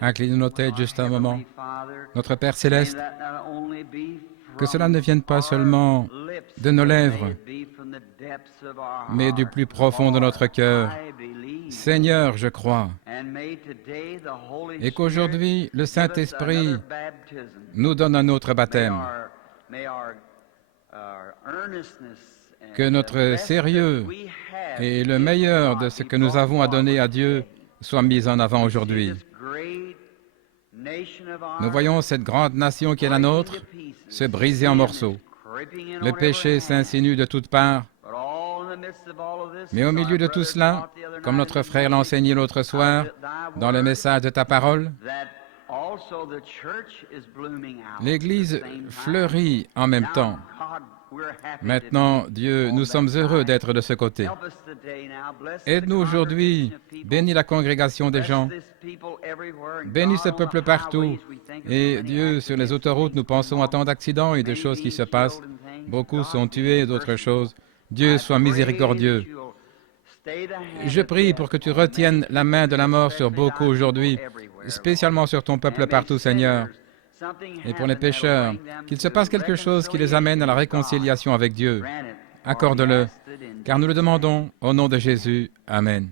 Inclinons nos têtes juste un moment. Notre Père céleste, que cela ne vienne pas seulement de nos lèvres, mais du plus profond de notre cœur. Seigneur, je crois, et qu'aujourd'hui, le Saint-Esprit nous donne un autre baptême, que notre sérieux et le meilleur de ce que nous avons à donner à Dieu soit mis en avant aujourd'hui. Nous voyons cette grande nation qui est la nôtre se briser en morceaux. Le péché s'insinue de toutes parts. Mais au milieu de tout cela, comme notre frère l'a enseigné l'autre soir, dans le message de ta parole, l'Église fleurit en même temps. Maintenant, Dieu, nous sommes heureux d'être de ce côté. Aide-nous aujourd'hui, bénis la congrégation des gens, bénis ce peuple partout. Et Dieu, sur les autoroutes, nous pensons à tant d'accidents et de choses qui se passent. Beaucoup sont tués et d'autres choses. Dieu soit miséricordieux. Je prie pour que tu retiennes la main de la mort sur beaucoup aujourd'hui, spécialement sur ton peuple partout, Seigneur. Et pour les pécheurs, qu'il se passe quelque chose qui les amène à la réconciliation avec Dieu. Accorde-le, car nous le demandons au nom de Jésus. Amen.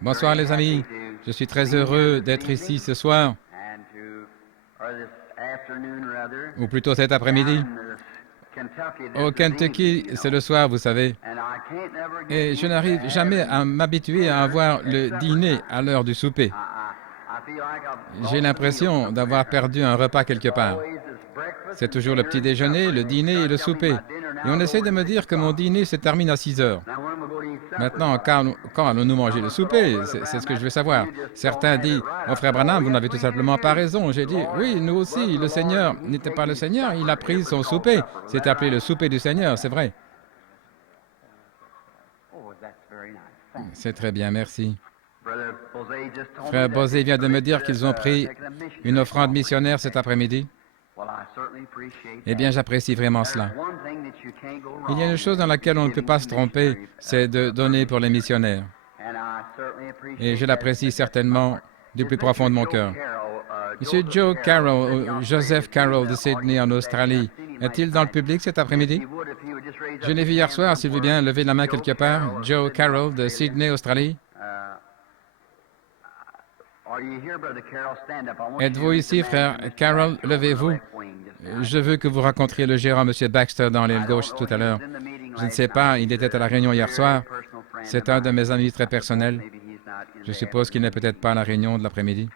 Bonsoir les amis, je suis très heureux d'être ici ce soir, ou plutôt cet après-midi. Au Kentucky, c'est le soir, vous savez, et je n'arrive jamais à m'habituer à avoir le dîner à l'heure du souper. J'ai l'impression d'avoir perdu un repas quelque part. C'est toujours le petit déjeuner, le dîner et le souper. Et on essaie de me dire que mon dîner se termine à 6 heures. Maintenant, quand allons-nous manger le souper? C'est ce que je veux savoir. Certains disent, « Oh frère Branham, vous n'avez tout simplement pas raison. » J'ai dit, « Oui, nous aussi, le Seigneur n'était pas le Seigneur, il a pris son souper. C'est appelé le souper du Seigneur, c'est vrai. » C'est très bien, merci. Frère Bosé vient de me dire qu'ils ont pris une offrande missionnaire cet après-midi. Eh bien, j'apprécie vraiment cela. Il y a une chose dans laquelle on ne peut pas se tromper, c'est de donner pour les missionnaires. Et je l'apprécie certainement du plus profond de mon cœur. Monsieur Joe Carroll, Joseph Carroll de Sydney en Australie, est-il dans le public cet après-midi? Je l'ai vu hier soir, s'il veut bien lever la main quelque part. Joe Carroll de Sydney, Australie. Êtes-vous ici, frère Carroll? Levez-vous. Je veux que vous rencontriez le gérant, M. Baxter, dans l'aile gauche tout à l'heure. Je ne sais pas, il était à la réunion hier soir. C'est un de mes amis très personnels. Je suppose qu'il n'est peut-être pas à la réunion de l'après-midi.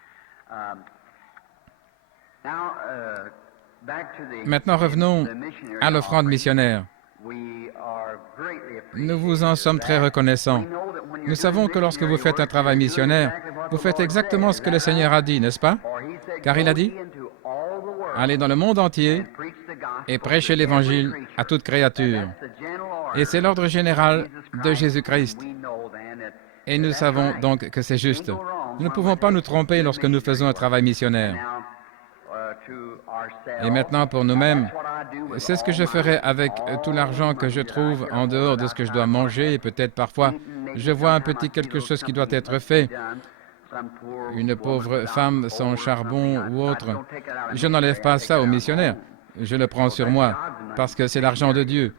Maintenant, revenons à l'offrande missionnaire. Nous vous en sommes très reconnaissants. Nous savons que lorsque vous faites un travail missionnaire, vous faites exactement ce que le Seigneur a dit, n'est-ce pas? Car il a dit, « Allez dans le monde entier et prêchez l'Évangile à toute créature. » Et c'est l'ordre général de Jésus-Christ. Et nous savons donc que c'est juste. Nous ne pouvons pas nous tromper lorsque nous faisons un travail missionnaire. Et maintenant, pour nous-mêmes, c'est ce que je ferai avec tout l'argent que je trouve en dehors de ce que je dois manger. Et peut-être parfois, je vois un petit quelque chose qui doit être fait. Une pauvre femme sans charbon ou autre. Je n'enlève pas ça aux missionnaires. Je le prends sur moi, parce que c'est l'argent de Dieu,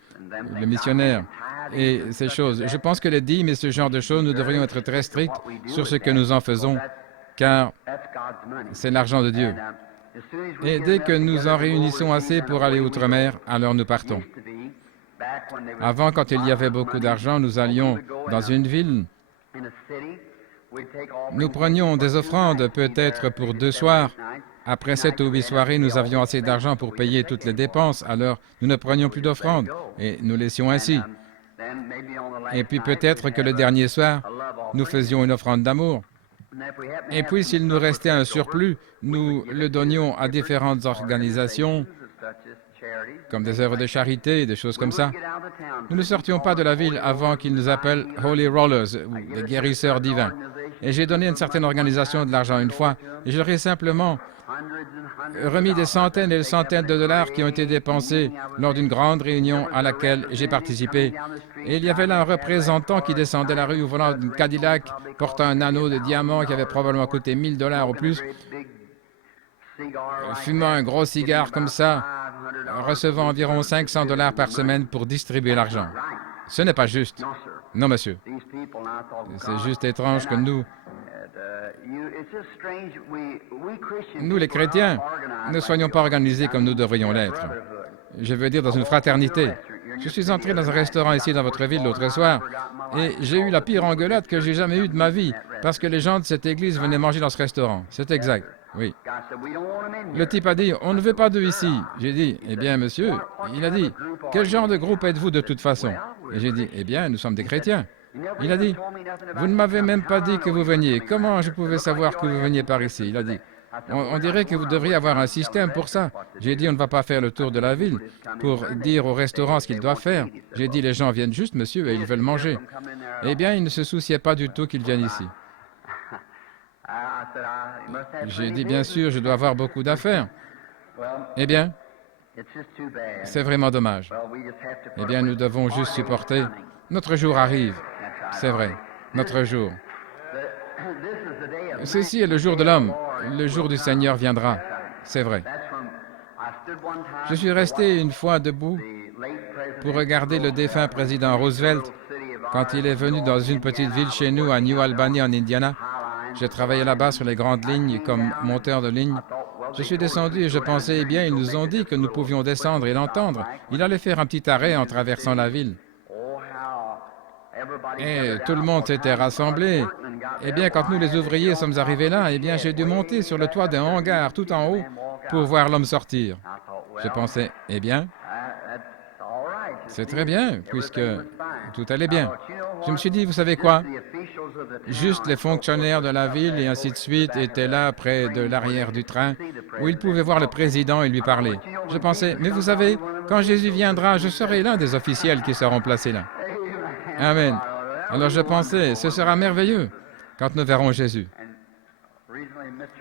le missionnaire, et ces choses. Je pense que les dîmes et ce genre de choses, nous devrions être très stricts sur ce que nous en faisons, car c'est l'argent de Dieu. Et dès que nous en réunissons assez pour aller outre-mer, alors nous partons. Avant, quand il y avait beaucoup d'argent, nous allions dans une ville. Nous prenions des offrandes peut-être pour 2 soirs. Après 7 ou 8 soirées, nous avions assez d'argent pour payer toutes les dépenses, alors nous ne prenions plus d'offrandes et nous laissions ainsi. Et puis peut-être que le dernier soir, nous faisions une offrande d'amour. Et puis s'il nous restait un surplus, nous le donnions à différentes organisations, comme des œuvres de charité, des choses comme ça. Nous ne sortions pas de la ville avant qu'ils nous appellent Holy Rollers, ou les guérisseurs divins. Et j'ai donné à une certaine organisation de l'argent une fois, et je leur ai simplement remis des centaines et des centaines de dollars qui ont été dépensés lors d'une grande réunion à laquelle j'ai participé. Et il y avait là un représentant qui descendait la rue au volant d'une Cadillac, portant un anneau de diamant qui avait probablement coûté 1000 dollars ou plus, fumant un gros cigare comme ça, recevant environ 500 dollars par semaine pour distribuer l'argent. Ce n'est pas juste. Non, monsieur. C'est juste étrange que nous, les chrétiens, ne soyons pas organisés comme nous devrions l'être. Je veux dire dans une fraternité. Je suis entré dans un restaurant ici dans votre ville l'autre soir et j'ai eu la pire engueulade que j'ai jamais eue de ma vie parce que les gens de cette église venaient manger dans ce restaurant. C'est exact, oui. Le type a dit, on ne veut pas d'eux ici. J'ai dit, eh bien, monsieur, il a dit, quel genre de groupe êtes-vous de toute façon? Et j'ai dit, eh bien, nous sommes des chrétiens. Il a dit, vous ne m'avez même pas dit que vous veniez. Comment je pouvais savoir que vous veniez par ici? Il a dit, on dirait que vous devriez avoir un système pour ça. J'ai dit, on ne va pas faire le tour de la ville pour dire au restaurant ce qu'ils doivent faire. J'ai dit, les gens viennent juste, monsieur, et ils veulent manger. Eh bien, ils ne se souciaient pas du tout qu'ils viennent ici. J'ai dit, bien sûr, je dois avoir beaucoup d'affaires. Eh bien, c'est vraiment dommage. Eh bien, nous devons juste supporter. Notre jour arrive. C'est vrai, notre jour. Ceci est le jour de l'homme. Le jour du Seigneur viendra. C'est vrai. Je suis resté une fois debout pour regarder le défunt président Roosevelt quand il est venu dans une petite ville chez nous à New Albany, en Indiana. J'ai travaillé là-bas sur les grandes lignes comme monteur de ligne. Je suis descendu et je pensais, eh bien, ils nous ont dit que nous pouvions descendre et l'entendre. Il allait faire un petit arrêt en traversant la ville. Et tout le monde s'était rassemblé. Eh bien, quand nous, les ouvriers, sommes arrivés là, eh bien, j'ai dû monter sur le toit d'un hangar tout en haut pour voir l'homme sortir. Je pensais, eh bien, c'est très bien, puisque tout allait bien. Je me suis dit, vous savez quoi? Juste les fonctionnaires de la ville et ainsi de suite étaient là près de l'arrière du train où ils pouvaient voir le président et lui parler. Je pensais, mais vous savez, quand Jésus viendra, je serai l'un des officiels qui seront placés là. Amen. Alors je pensais, ce sera merveilleux quand nous verrons Jésus.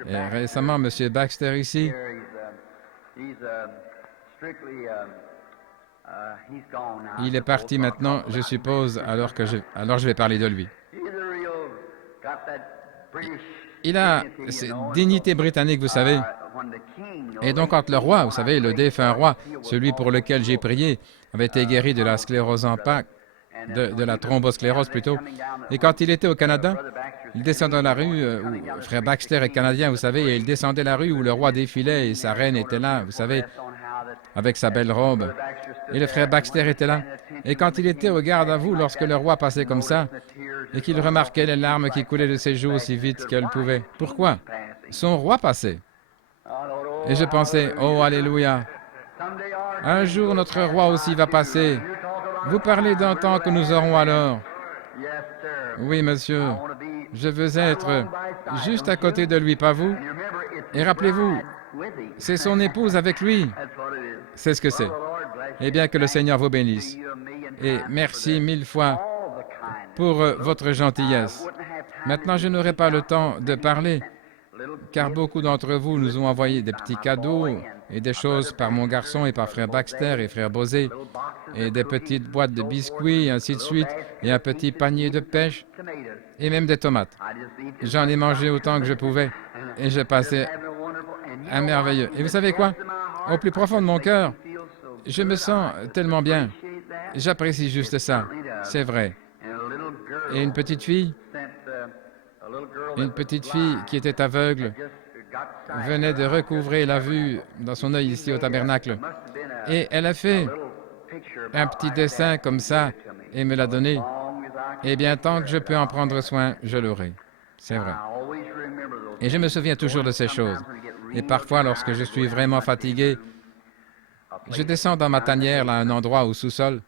Et récemment, M. Baxter ici, il est parti maintenant, je suppose, alors je vais parler de lui. Il a cette dignité britannique, vous savez. Et donc, quand le roi, vous savez, le défunt roi, celui pour lequel j'ai prié, avait été guéri de la sclérose en plaques, de la thrombosclérose plutôt, et quand il était au Canada, il descendait dans la rue, où frère Baxter est canadien, vous savez, et il descendait la rue où le roi défilait et sa reine était là, vous savez, avec sa belle robe. Et le frère Baxter était là. Et quand il était au garde à vous, lorsque le roi passait comme ça, et qu'il remarquait les larmes qui coulaient de ses joues aussi vite qu'elle pouvait. Pourquoi? Son roi passait. Et je pensais, oh, alléluia, un jour notre roi aussi va passer. Vous parlez d'un temps que nous aurons alors. Oui, monsieur, je veux être juste à côté de lui, pas vous? Et rappelez-vous, c'est son épouse avec lui. C'est ce que c'est. Eh bien, que le Seigneur vous bénisse. Et merci 1000 fois pour votre gentillesse. Maintenant, je n'aurai pas le temps de parler, car beaucoup d'entre vous nous ont envoyé des petits cadeaux et des choses par mon garçon et par frère Baxter et frère Bosé, et des petites boîtes de biscuits, et ainsi de suite, et un petit panier de pêche, et même des tomates. J'en ai mangé autant que je pouvais, et j'ai passé un merveilleux. Et vous savez quoi? Au plus profond de mon cœur, je me sens tellement bien. J'apprécie juste ça. C'est vrai. Et une petite fille qui était aveugle, venait de recouvrer la vue dans son œil ici au tabernacle. Et elle a fait un petit dessin comme ça et me l'a donné. Eh bien, tant que je peux en prendre soin, je l'aurai. C'est vrai. Et je me souviens toujours de ces choses. Et parfois, lorsque je suis vraiment fatigué, je descends dans ma tanière, là, à un endroit au sous-sol,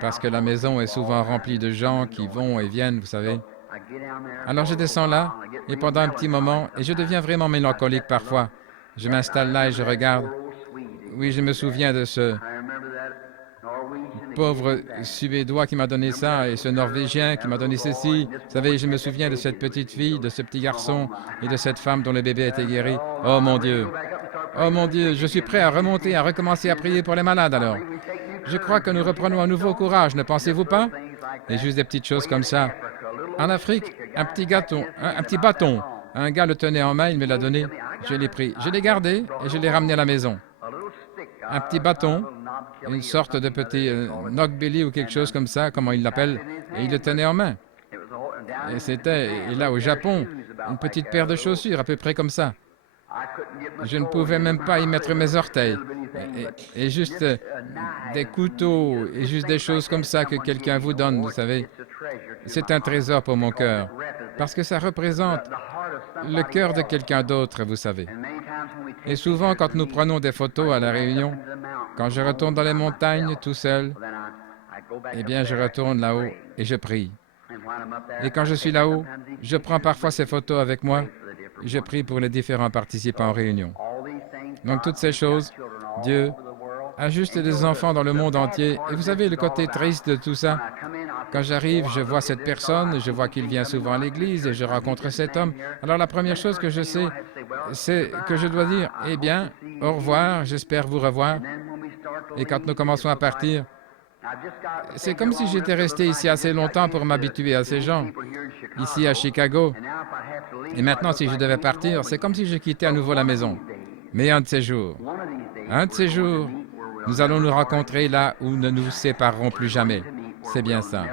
parce que la maison est souvent remplie de gens qui vont et viennent, vous savez. Alors je descends là, et pendant un petit moment, et je deviens vraiment mélancolique parfois. Je m'installe là et je regarde. Oui, je me souviens de ce pauvre Suédois qui m'a donné ça et ce Norvégien qui m'a donné ceci. Vous savez, je me souviens de cette petite fille, de ce petit garçon et de cette femme dont le bébé était guéri. Oh mon Dieu! Oh mon Dieu, je suis prêt à remonter, à recommencer à prier pour les malades alors. Je crois que nous reprenons un nouveau courage, ne pensez-vous pas? Et juste des petites choses comme ça. En Afrique, un petit bâton. Un gars le tenait en main, il me l'a donné. Je l'ai pris. Je l'ai gardé et je l'ai ramené à la maison. Un petit bâton, une sorte de petit knockbilly ou quelque chose comme ça, comment il l'appelle, et il le tenait en main. Et là, au Japon, une petite paire de chaussures, à peu près comme ça. Je ne pouvais même pas y mettre mes orteils. Et juste des couteaux et juste des choses comme ça que quelqu'un vous donne, vous savez. C'est un trésor pour mon cœur, parce que ça représente le cœur de quelqu'un d'autre, vous savez. Et souvent, quand nous prenons des photos à La Réunion, quand je retourne dans les montagnes tout seul, eh bien, je retourne là-haut et je prie. Et quand je suis là-haut, je prends parfois ces photos avec moi. Je prie pour les différents participants aux réunions. Donc, toutes ces choses, Dieu a juste des enfants dans le monde entier. Et vous savez, le côté triste de tout ça, quand j'arrive, je vois cette personne, je vois qu'il vient souvent à l'église et je rencontre cet homme. Alors, la première chose que je sais, c'est que je dois dire, eh bien, au revoir, j'espère vous revoir. Et quand nous commençons à partir, c'est comme si j'étais resté ici assez longtemps pour m'habituer à ces gens, ici à Chicago. Et maintenant, si je devais partir, c'est comme si je quittais à nouveau la maison. Mais un de ces jours, nous allons nous rencontrer là où nous ne nous séparerons plus jamais. C'est bien ça.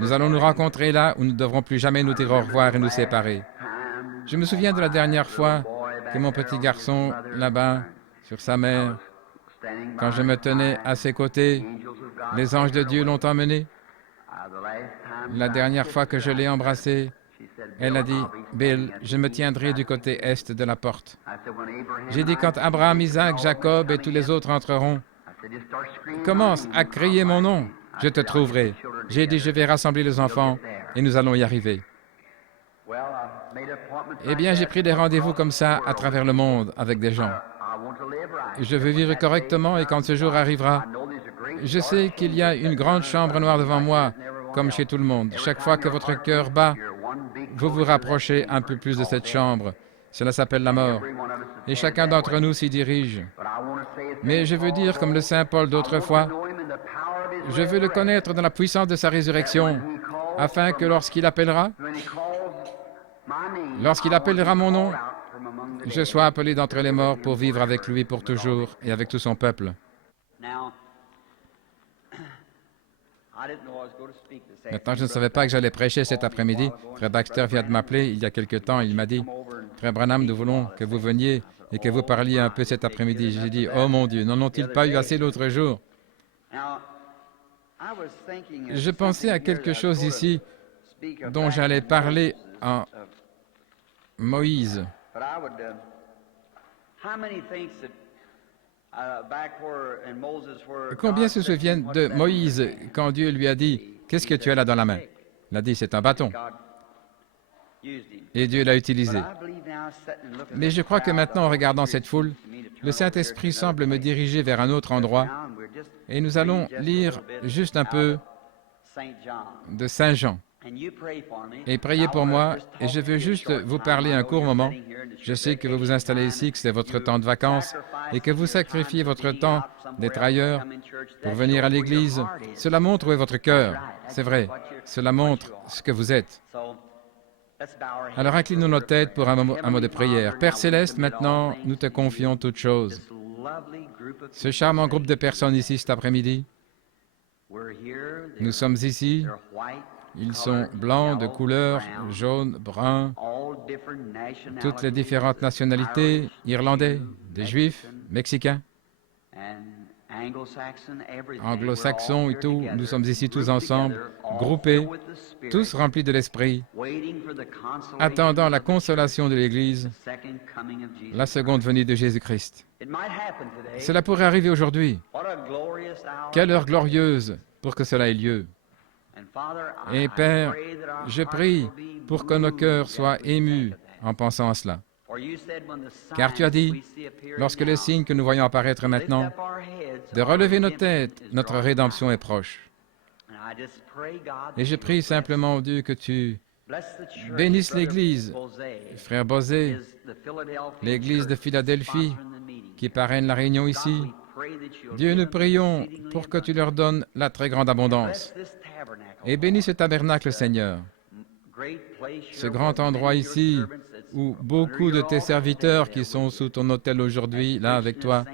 Nous allons nous rencontrer là où nous ne devrons plus jamais nous dire au revoir et nous séparer. Je me souviens de la dernière fois que mon petit garçon, là-bas, sur sa mère, quand je me tenais à ses côtés, les anges de Dieu l'ont emmené. La dernière fois que je l'ai embrassé, elle a dit, « Bill, je me tiendrai du côté est de la porte. » J'ai dit, quand Abraham, Isaac, Jacob et tous les autres entreront, commence à crier mon nom, je te trouverai. J'ai dit, je vais rassembler les enfants et nous allons y arriver. Eh bien, j'ai pris des rendez-vous comme ça à travers le monde avec des gens. Je veux vivre correctement et quand ce jour arrivera, je sais qu'il y a une grande chambre noire devant moi, comme chez tout le monde. Chaque fois que votre cœur bat, vous vous rapprochez un peu plus de cette chambre. Cela s'appelle la mort. Et chacun d'entre nous s'y dirige. Mais je veux dire, comme le Saint Paul d'autrefois, je veux le connaître dans la puissance de sa résurrection, afin que lorsqu'il appellera mon nom, je sois appelé d'entre les morts pour vivre avec lui pour toujours et avec tout son peuple. Maintenant, je ne savais pas que j'allais prêcher cet après-midi. Frère Baxter vient de m'appeler il y a quelque temps. Il m'a dit, « Frère Branham, nous voulons que vous veniez et que vous parliez un peu cet après-midi. » J'ai dit, « Oh mon Dieu, n'en ont-ils pas eu assez l'autre jour? » Je pensais à quelque chose ici dont j'allais parler en Moïse. Combien se souviennent de Moïse quand Dieu lui a dit, « Qu'est-ce que tu as là dans la main? » Il a dit, « C'est un bâton. » Et Dieu l'a utilisé. Mais je crois que maintenant, en regardant cette foule, le Saint-Esprit semble me diriger vers un autre endroit et nous allons lire juste un peu de Saint Jean. Et priez pour moi, et je veux juste vous parler un court moment. Je sais que vous vous installez ici, que c'est votre temps de vacances, et que vous sacrifiez votre temps d'être ailleurs pour venir à l'Église. Cela montre où est votre cœur. C'est vrai, cela montre ce que vous êtes. Alors inclinons nos têtes pour un mot de prière. Père Céleste, maintenant, nous te confions toutes choses. Ce charmant groupe de personnes ici cet après-midi, nous sommes ici. Ils sont blancs, de couleur, jaune, brun, toutes les différentes nationalités, irlandais, des juifs, mexicains, anglo-saxons et tout. Nous sommes ici tous ensemble, groupés, tous remplis de l'Esprit, attendant la consolation de l'Église, la seconde venue de Jésus-Christ. Cela pourrait arriver aujourd'hui. Quelle heure glorieuse pour que cela ait lieu. Et Père, je prie pour que nos cœurs soient émus en pensant à cela. Car tu as dit, lorsque les signes que nous voyons apparaître maintenant, de relever nos têtes. Notre rédemption est proche. Et je prie simplement, oh Dieu, que tu bénisses l'Église, frère Bosé, l'Église de Philadelphie, qui parraine la réunion ici. Dieu, nous prions pour que tu leur donnes la très grande abondance. Et bénis ce tabernacle, Seigneur, ce grand endroit ici, où beaucoup de tes serviteurs qui sont sous ton autel aujourd'hui, là avec toi,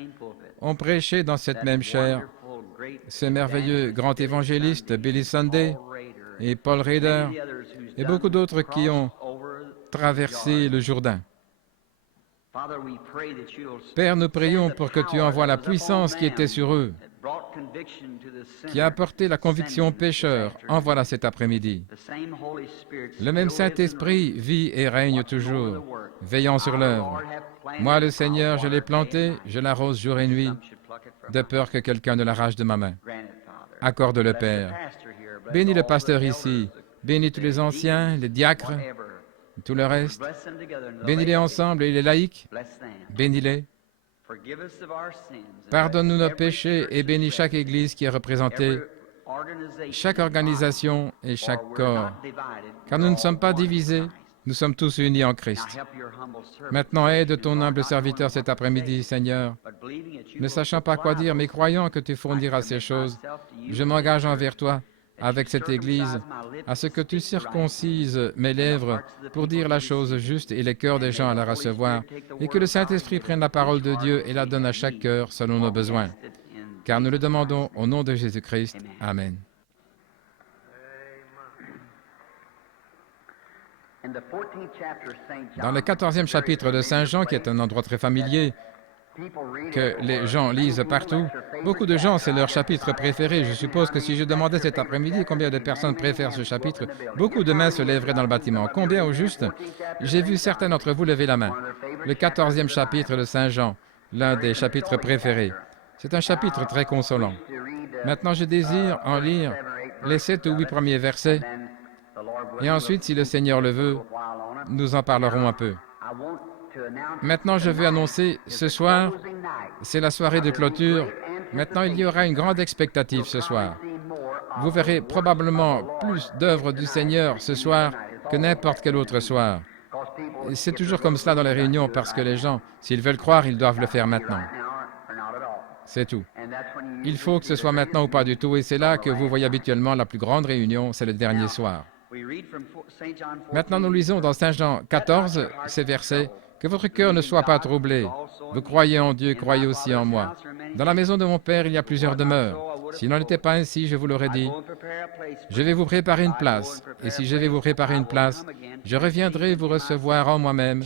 ont prêché dans cette même chair, ce merveilleux grand évangéliste Billy Sunday et Paul Rader, et beaucoup d'autres qui ont traversé le Jourdain. Père, nous prions pour que tu envoies la puissance qui était sur eux, qui a apporté la conviction aux pécheurs. Envoie-la cet après-midi. Le même Saint-Esprit vit et règne toujours, veillant sur l'œuvre. Moi, le Seigneur, je l'ai planté, je l'arrose jour et nuit, de peur que quelqu'un ne l'arrache de ma main. Accorde le Père. Bénis le pasteur ici. Bénis tous les anciens, les diacres, tout le reste. Bénis-les ensemble et les laïcs. Bénis-les. Pardonne-nous nos péchés et bénis chaque Église qui est représentée, chaque organisation et chaque corps. Car nous ne sommes pas divisés, nous sommes tous unis en Christ. Maintenant, aide ton humble serviteur cet après-midi, Seigneur. Ne sachant pas quoi dire, mais croyant que tu fourniras ces choses, je m'engage envers toi, avec cette Église, à ce que tu circoncises mes lèvres pour dire la chose juste et les cœurs des gens à la recevoir, et que le Saint-Esprit prenne la parole de Dieu et la donne à chaque cœur selon nos besoins. Car nous le demandons au nom de Jésus-Christ. Amen. Dans le 14e chapitre de Saint Jean, qui est un endroit très familier, que les gens lisent partout, beaucoup de gens, c'est leur chapitre préféré. Je suppose que si je demandais cet après-midi combien de personnes préfèrent ce chapitre, beaucoup de mains se lèveraient dans le bâtiment. Combien au juste? J'ai vu certains d'entre vous lever la main. Le 14e chapitre de Saint Jean, l'un des chapitres préférés. C'est un chapitre très consolant. Maintenant, je désire en lire les 7 ou 8 premiers versets, et ensuite, si le Seigneur le veut, nous en parlerons un peu. Maintenant, je veux annoncer, ce soir, c'est la soirée de clôture. Maintenant, il y aura une grande expectative ce soir. Vous verrez probablement plus d'œuvres du Seigneur ce soir que n'importe quel autre soir. C'est toujours comme cela dans les réunions parce que les gens, s'ils veulent croire, ils doivent le faire maintenant. C'est tout. Il faut que ce soit maintenant ou pas du tout, et c'est là que vous voyez habituellement la plus grande réunion, c'est le dernier soir. Maintenant, nous lisons dans Saint Jean 14 ces versets. Que votre cœur ne soit pas troublé. Vous croyez en Dieu, croyez aussi en moi. Dans la maison de mon Père, il y a plusieurs demeures. S'il n'en était pas ainsi, je vous l'aurais dit. Je vais vous préparer une place. Et si je vais vous préparer une place, je reviendrai vous recevoir en moi-même,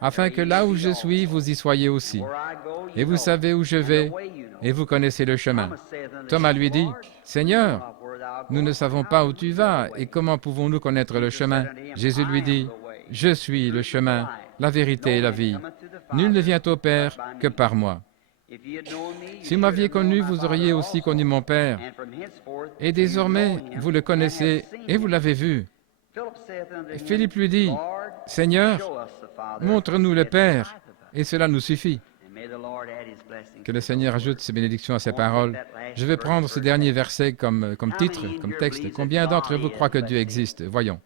afin que là où je suis, vous y soyez aussi. Et vous savez où je vais, et vous connaissez le chemin. Thomas lui dit, « Seigneur, nous ne savons pas où tu vas, et comment pouvons-nous connaître le chemin ?» Jésus lui dit, « Je suis le chemin, la vérité et la vie. Nul ne vient au Père que par moi. Si vous m'aviez connu, vous auriez aussi connu mon Père. Et désormais, vous le connaissez et vous l'avez vu. » Philippe lui dit, « Seigneur, montre-nous le Père, et cela nous suffit. » Que le Seigneur ajoute ses bénédictions à ses paroles. Je vais prendre ce dernier verset comme titre, comme texte. Combien d'entre vous croient que Dieu existe? Voyons.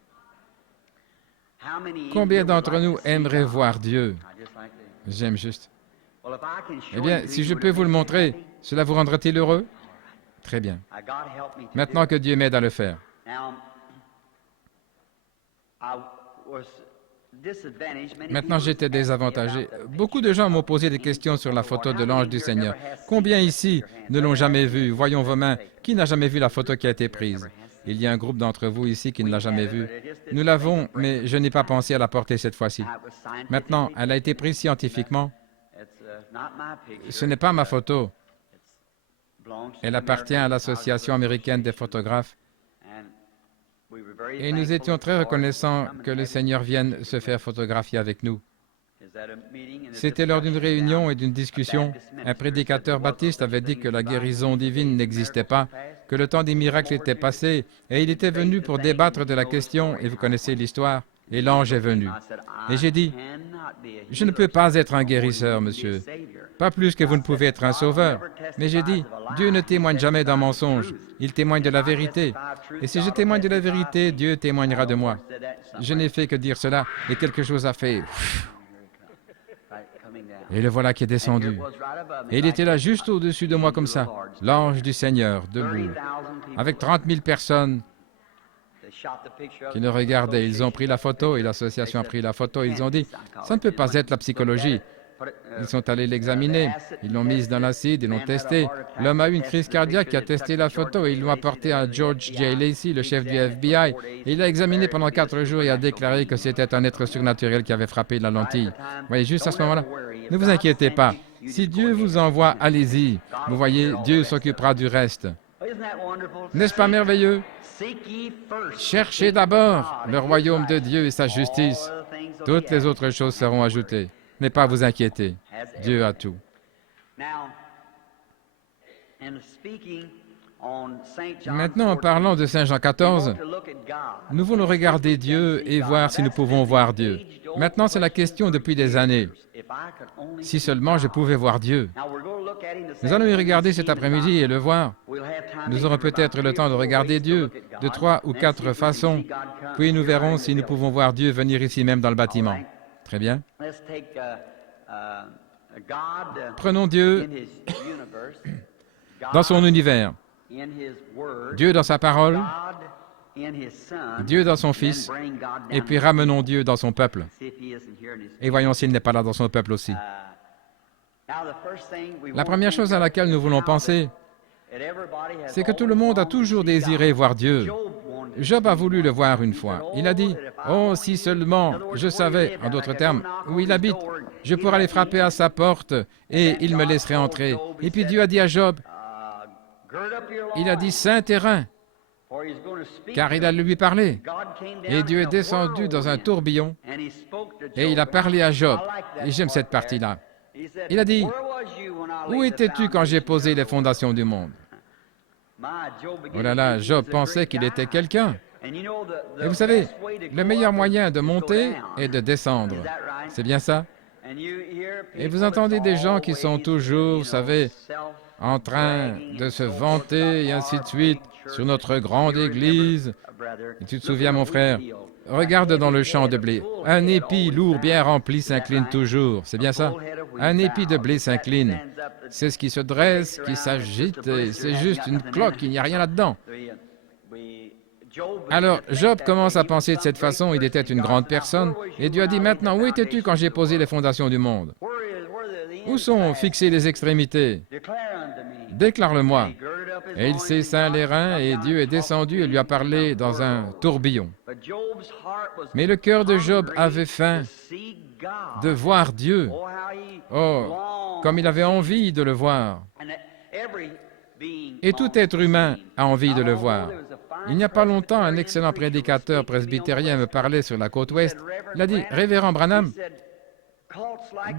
Combien d'entre nous aimeraient voir Dieu? J'aime juste. Eh bien, si je peux vous le montrer, cela vous rendra-t-il heureux? Très bien. Maintenant que Dieu m'aide à le faire. Maintenant, j'étais désavantagé. Beaucoup de gens m'ont posé des questions sur la photo de l'ange du Seigneur. Combien ici ne l'ont jamais vue? Voyons vos mains. Qui n'a jamais vu la photo qui a été prise? Il y a un groupe d'entre vous ici qui ne l'a jamais vue. Nous l'avons, mais je n'ai pas pensé à la porter cette fois-ci. Maintenant, elle a été prise scientifiquement. Ce n'est pas ma photo. Elle appartient à l'Association américaine des photographes. Et nous étions très reconnaissants que le Seigneur vienne se faire photographier avec nous. C'était lors d'une réunion et d'une discussion. Un prédicateur baptiste avait dit que la guérison divine n'existait pas, que le temps des miracles était passé, et il était venu pour débattre de la question, et vous connaissez l'histoire, et l'ange est venu. Et j'ai dit, « Je ne peux pas être un guérisseur, monsieur, pas plus que vous ne pouvez être un sauveur. Mais j'ai dit, Dieu ne témoigne jamais d'un mensonge, il témoigne de la vérité. Et si je témoigne de la vérité, Dieu témoignera de moi. Je n'ai fait que dire cela, et quelque chose a fait. Et le voilà qui est descendu. Et il était là juste au-dessus de moi comme ça, l'ange du Seigneur, debout, avec 30 000 personnes qui le regardaient. Ils ont pris la photo et l'association a pris la photo. Ils ont dit, ça ne peut pas être la psychologie. Ils sont allés l'examiner, ils l'ont mise dans l'acide, ils l'ont testé. L'homme a eu une crise cardiaque, il a testé la photo et ils l'ont apporté à George J. Lacey, le chef du FBI. Et il l'a examiné pendant 4 jours et a déclaré que c'était un être surnaturel qui avait frappé la lentille. Vous voyez, juste à ce moment-là, ne vous inquiétez pas. Si Dieu vous envoie, allez-y. Vous voyez, Dieu s'occupera du reste. N'est-ce pas merveilleux? Cherchez d'abord le royaume de Dieu et sa justice. Toutes les autres choses seront ajoutées. Ne pas vous inquiéter. Dieu a tout. Maintenant, en parlant de Saint Jean 14, nous voulons regarder Dieu et voir si nous pouvons voir Dieu. Maintenant, c'est la question depuis des années. Si seulement je pouvais voir Dieu. Nous allons y regarder cet après-midi et le voir. Nous aurons peut-être le temps de regarder Dieu de 3 ou 4 façons, puis nous verrons si nous pouvons voir Dieu venir ici même dans le bâtiment. Très bien. Prenons Dieu dans son univers, Dieu dans sa parole, Dieu dans son Fils, et puis ramenons Dieu dans son peuple. Et voyons s'il n'est pas là dans son peuple aussi. La première chose à laquelle nous voulons penser, c'est que tout le monde a toujours désiré voir Dieu. Job a voulu le voir une fois. Il a dit, « Oh, si seulement je savais, en d'autres termes, où il habite, je pourrais aller frapper à sa porte et il me laisserait entrer. » Et puis Dieu a dit à Job, il a dit « Saint terrain », car il allait lui parler. Et Dieu est descendu dans un tourbillon et il a parlé à Job. Et j'aime cette partie-là. Il a dit, « Où étais-tu quand j'ai posé les fondations du monde ?» Oh là là, Job pensait qu'il était quelqu'un. Et vous savez, le meilleur moyen de monter est de descendre. C'est bien ça? Et vous entendez des gens qui sont toujours, vous savez, en train de se vanter et ainsi de suite sur notre grande église. Et tu te souviens, mon frère, regarde dans le champ de blé. Un épi lourd bien rempli s'incline toujours. C'est bien ça? Un épi de blé s'incline. C'est ce qui se dresse, qui s'agite, et c'est juste une cloque, il n'y a rien là-dedans. Alors, Job commence à penser de cette façon, il était une grande personne, et Dieu a dit, « Maintenant, où étais-tu quand j'ai posé les fondations du monde? Où sont fixées les extrémités? Déclare-le-moi. » Et il s'est ceint les reins, et Dieu est descendu et lui a parlé dans un tourbillon. Mais le cœur de Job avait faim de voir Dieu. Oh, comme il avait envie de le voir. Et tout être humain a envie de le voir. Il n'y a pas longtemps, un excellent prédicateur presbytérien me parlait sur la côte ouest. Il a dit, « Révérend Branham,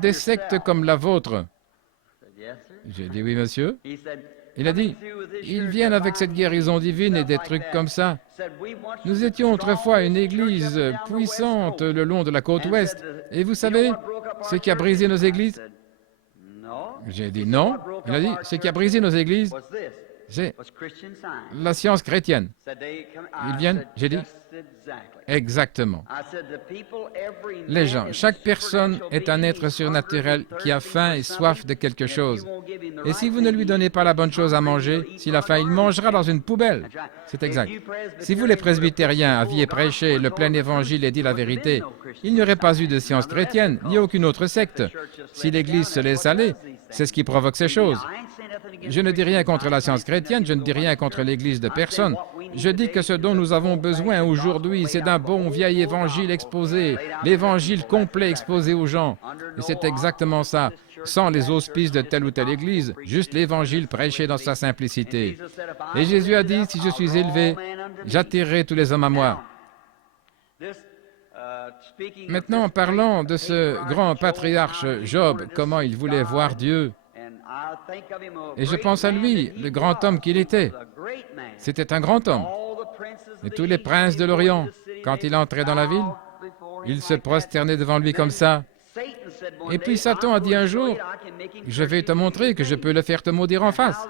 des sectes comme la vôtre. » J'ai dit, « Oui, monsieur. » Il a dit, « Ils viennent avec cette guérison divine et des trucs comme ça. Nous étions autrefois une église puissante le long de la côte ouest. Et vous savez ce qui a brisé nos églises? » J'ai dit, « Non. » Il a dit, « Ce qui a brisé nos églises, c'est la science chrétienne. » Ils viennent, j'ai dit, exactement. Les gens, chaque personne est un être surnaturel qui a faim et soif de quelque chose. Et si vous ne lui donnez pas la bonne chose à manger, s'il a faim, il mangera dans une poubelle. C'est exact. Si vous, les presbytériens, aviez prêché le plein évangile et dit la vérité, il n'y aurait pas eu de science chrétienne, ni aucune autre secte. Si l'Église se laisse aller, c'est ce qui provoque ces choses. Je ne dis rien contre la science chrétienne, je ne dis rien contre l'Église de personne. Je dis que ce dont nous avons besoin aujourd'hui, c'est d'un bon vieil évangile exposé, l'évangile complet exposé aux gens. Et c'est exactement ça, sans les auspices de telle ou telle Église, juste l'évangile prêché dans sa simplicité. Et Jésus a dit, si je suis élevé, j'attirerai tous les hommes à moi. Maintenant, parlons de ce grand patriarche Job, comment il voulait voir Dieu. Et je pense à lui, le grand homme qu'il était. C'était un grand homme. Et tous les princes de l'Orient, quand il entrait dans la ville, ils se prosternaient devant lui comme ça. Et puis Satan a dit un jour, je vais te montrer que je peux le faire te maudire en face.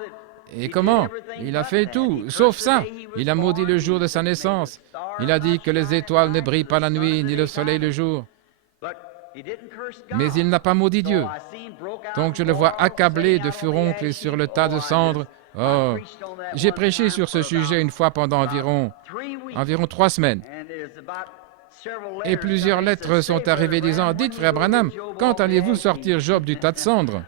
Et comment? Il a fait tout, sauf ça. Il a maudit le jour de sa naissance. Il a dit que les étoiles ne brillent pas la nuit, ni le soleil le jour. Mais il n'a pas maudit Dieu. Donc je le vois accablé de furoncles et sur le tas de cendres. Oh, j'ai prêché sur ce sujet une fois pendant environ 3 semaines. Et plusieurs lettres sont arrivées disant, « Dites, frère Branham, quand allez-vous sortir Job du tas de cendres ?»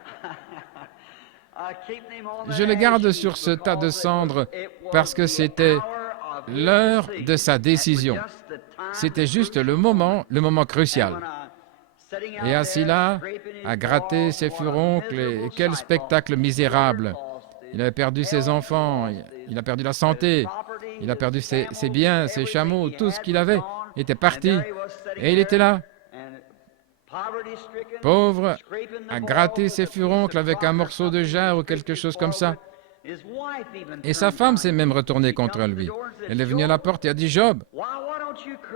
Je le garde sur ce tas de cendres parce que c'était l'heure de sa décision. C'était juste le moment crucial. Et assis là, à gratter ses furoncles, et quel spectacle misérable! Il avait perdu ses enfants, il a perdu la santé, il a perdu ses biens, ses chameaux, tout ce qu'il avait était parti. Et il était là, pauvre, à gratter ses furoncles avec un morceau de jarre ou quelque chose comme ça. Et sa femme s'est même retournée contre lui. Elle est venue à la porte et a dit, « Job,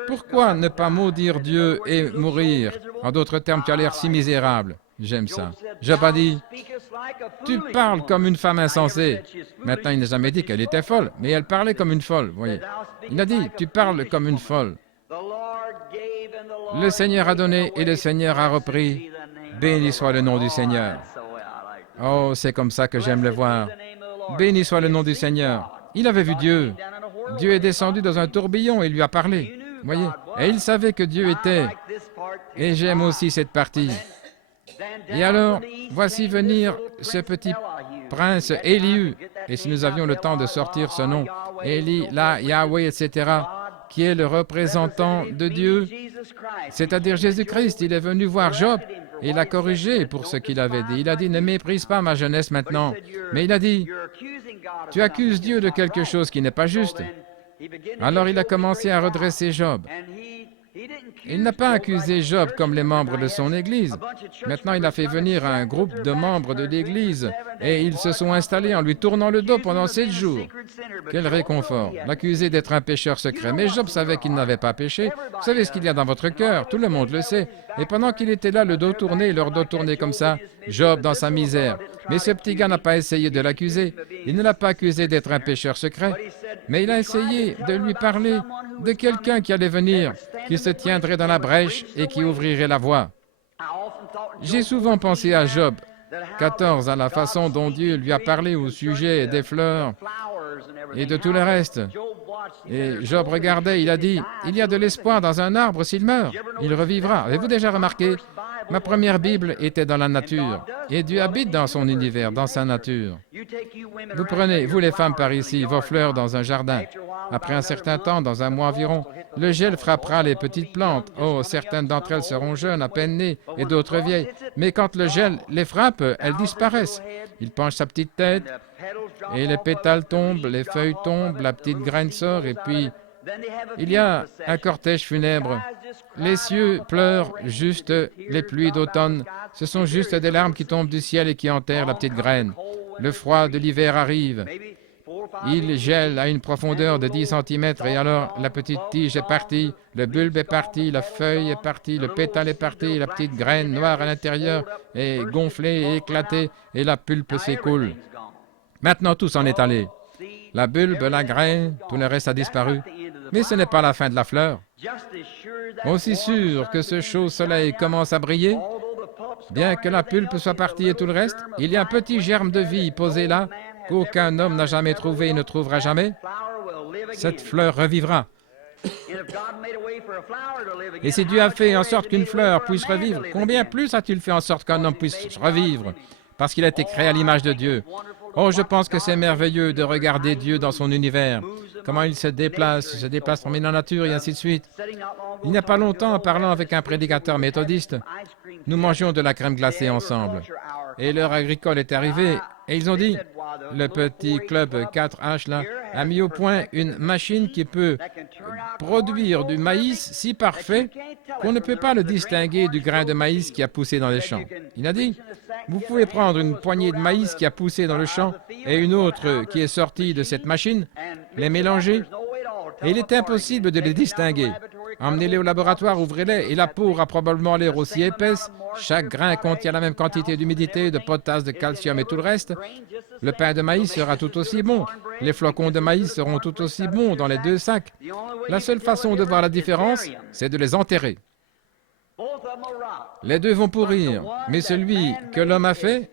pourquoi ne pas maudire Dieu et mourir? En d'autres termes, tu as l'air si misérable. » J'aime ça. Job a dit, « Tu parles comme une femme insensée. » Maintenant, il n'a jamais dit qu'elle était folle, mais elle parlait comme une folle, voyez. Il a dit, « Tu parles comme une folle. » Le Seigneur a donné et le Seigneur a repris. Béni soit le nom du Seigneur. Oh, c'est comme ça que j'aime le voir. Béni soit le nom du Seigneur. Il avait vu Dieu. Dieu est descendu dans un tourbillon et lui a parlé. Voyez, et il savait que Dieu était. Et j'aime aussi cette partie. Et alors, voici venir ce petit prince Élihu. Et si nous avions le temps de sortir ce nom, Élie, là, Yahweh, etc., qui est le représentant de Dieu, c'est-à-dire Jésus-Christ. Il est venu voir Job et il l'a corrigé pour ce qu'il avait dit. Il a dit, « Ne méprise pas ma jeunesse maintenant. » Mais il a dit, « Tu accuses Dieu de quelque chose qui n'est pas juste. » Alors il a commencé à redresser Job. Il n'a pas accusé Job comme les membres de son Église. Maintenant, il a fait venir un groupe de membres de l'Église et ils se sont installés en lui tournant le dos pendant 7 jours. Quel réconfort! L'accuser d'être un pécheur secret. Mais Job savait qu'il n'avait pas péché. Vous savez ce qu'il y a dans votre cœur, tout le monde le sait. Et pendant qu'il était là, le dos tourné, leur dos tourné comme ça, Job dans sa misère. Mais ce petit gars n'a pas essayé de l'accuser. Il ne l'a pas accusé d'être un pécheur secret. Mais il a essayé de lui parler de quelqu'un qui allait venir, qui se tiendrait dans la brèche et qui ouvrirait la voie. J'ai souvent pensé à Job 14, à la façon dont Dieu lui a parlé au sujet des fleurs et de tout le reste. Et Job regardait, il a dit, « Il y a de l'espoir dans un arbre s'il meurt, il revivra. » Avez-vous déjà remarqué? Ma première Bible était dans la nature, et Dieu habite dans son univers, dans sa nature. Vous prenez, vous les femmes par ici, vos fleurs dans un jardin. Après un certain temps, dans un mois environ, le gel frappera les petites plantes. Oh, certaines d'entre elles seront jeunes, à peine nées, et d'autres vieilles. Mais quand le gel les frappe, elles disparaissent. Il penche sa petite tête, et les pétales tombent, les feuilles tombent, la petite graine sort, et puis il y a un cortège funèbre. Les cieux pleurent juste les pluies d'automne. Ce sont juste des larmes qui tombent du ciel et qui enterrent la petite graine. Le froid de l'hiver arrive. Il gèle à une profondeur de 10 cm et alors la petite tige est partie, le bulbe est parti, la feuille est partie, le pétale est parti, la petite graine noire à l'intérieur est gonflée et éclatée et la pulpe s'écoule. Maintenant tout s'en est allé. La bulbe, la graine, tout le reste a disparu. Mais ce n'est pas la fin de la fleur. Aussi sûr que ce chaud soleil commence à briller, bien que la pulpe soit partie et tout le reste, il y a un petit germe de vie posé là, qu'aucun homme n'a jamais trouvé et ne trouvera jamais. Cette fleur revivra. Et si Dieu a fait en sorte qu'une fleur puisse revivre, combien plus a-t-il fait en sorte qu'un homme puisse revivre? Parce qu'il a été créé à l'image de Dieu. Oh, je pense que c'est merveilleux de regarder Dieu dans son univers, comment il se déplace parmi la nature et ainsi de suite. Il n'y a pas longtemps, en parlant avec un prédicateur méthodiste, nous mangions de la crème glacée ensemble. Et l'heure agricole est arrivée, et ils ont dit, le petit club 4H là, a mis au point une machine qui peut produire du maïs si parfait qu'on ne peut pas le distinguer du grain de maïs qui a poussé dans les champs. Il a dit, vous pouvez prendre une poignée de maïs qui a poussé dans le champ et une autre qui est sortie de cette machine, les mélanger, et il est impossible de les distinguer. Emmenez-les au laboratoire, ouvrez-les, et la peau aura probablement l'air aussi épaisse. Chaque grain contient la même quantité d'humidité, de potasse, de calcium et tout le reste. Le pain de maïs sera tout aussi bon. Les flocons de maïs seront tout aussi bons dans les deux sacs. La seule façon de voir la différence, c'est de les enterrer. Les deux vont pourrir, mais celui que l'homme a fait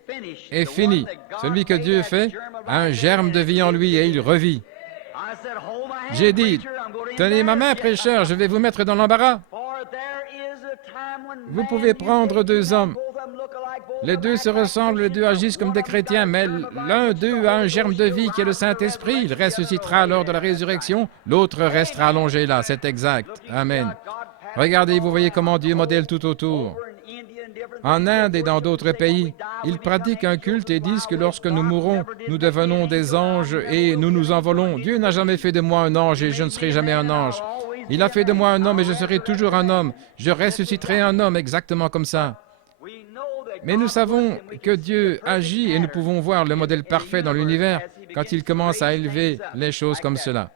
est fini. Celui que Dieu fait a un germe de vie en lui et il revit. J'ai dit, tenez ma main, prêcheur, je vais vous mettre dans l'embarras. Vous pouvez prendre deux hommes. Les deux se ressemblent, les deux agissent comme des chrétiens, mais l'un d'eux a un germe de vie qui est le Saint-Esprit. Il ressuscitera lors de la résurrection, l'autre restera allongé là, c'est exact. Amen. Regardez, vous voyez comment Dieu modèle tout autour. En Inde et dans d'autres pays, ils pratiquent un culte et disent que lorsque nous mourons, nous devenons des anges et nous nous envolons. Dieu n'a jamais fait de moi un ange et je ne serai jamais un ange. Il a fait de moi un homme et je serai toujours un homme. Je ressusciterai un homme exactement comme ça. Mais nous savons que Dieu agit et nous pouvons voir le modèle parfait dans l'univers quand il commence à élever les choses comme cela.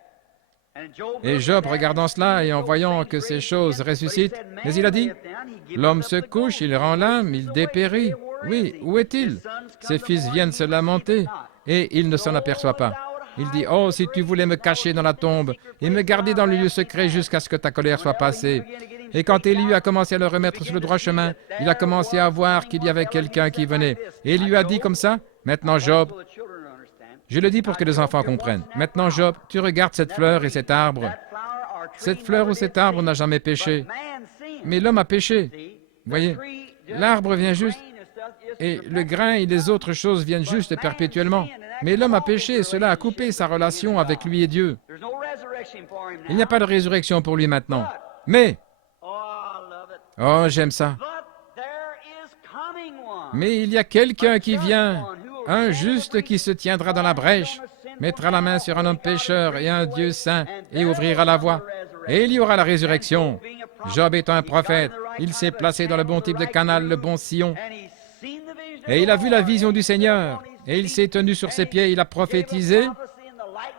Et Job, regardant cela et en voyant que ces choses ressuscitent, mais il a dit, « L'homme se couche, il rend l'âme, il dépérit. Oui, où est-il? Ses fils viennent se lamenter et il ne s'en aperçoit pas. Il dit, « Oh, si tu voulais me cacher dans la tombe et me garder dans le lieu secret jusqu'à ce que ta colère soit passée. » Et quand Élie a commencé à le remettre sur le droit chemin, il a commencé à voir qu'il y avait quelqu'un qui venait. Et il lui a dit comme ça, « Maintenant, Job, je le dis pour que les enfants comprennent. Maintenant, Job, tu regardes cette fleur et cet arbre. Cette fleur ou cet arbre n'a jamais péché. Mais l'homme a péché. Vous voyez, l'arbre vient juste, et le grain et les autres choses viennent juste perpétuellement. Mais l'homme a péché et cela a coupé sa relation avec lui et Dieu. Il n'y a pas de résurrection pour lui maintenant. Mais, oh, j'aime ça. Mais il y a quelqu'un qui vient, un juste qui se tiendra dans la brèche, mettra la main sur un homme pécheur et un Dieu saint et ouvrira la voie. Et il y aura la résurrection. Job est un prophète. Il s'est placé dans le bon type de canal, le bon sillon. Et il a vu la vision du Seigneur. Et il s'est tenu sur ses pieds, il a prophétisé.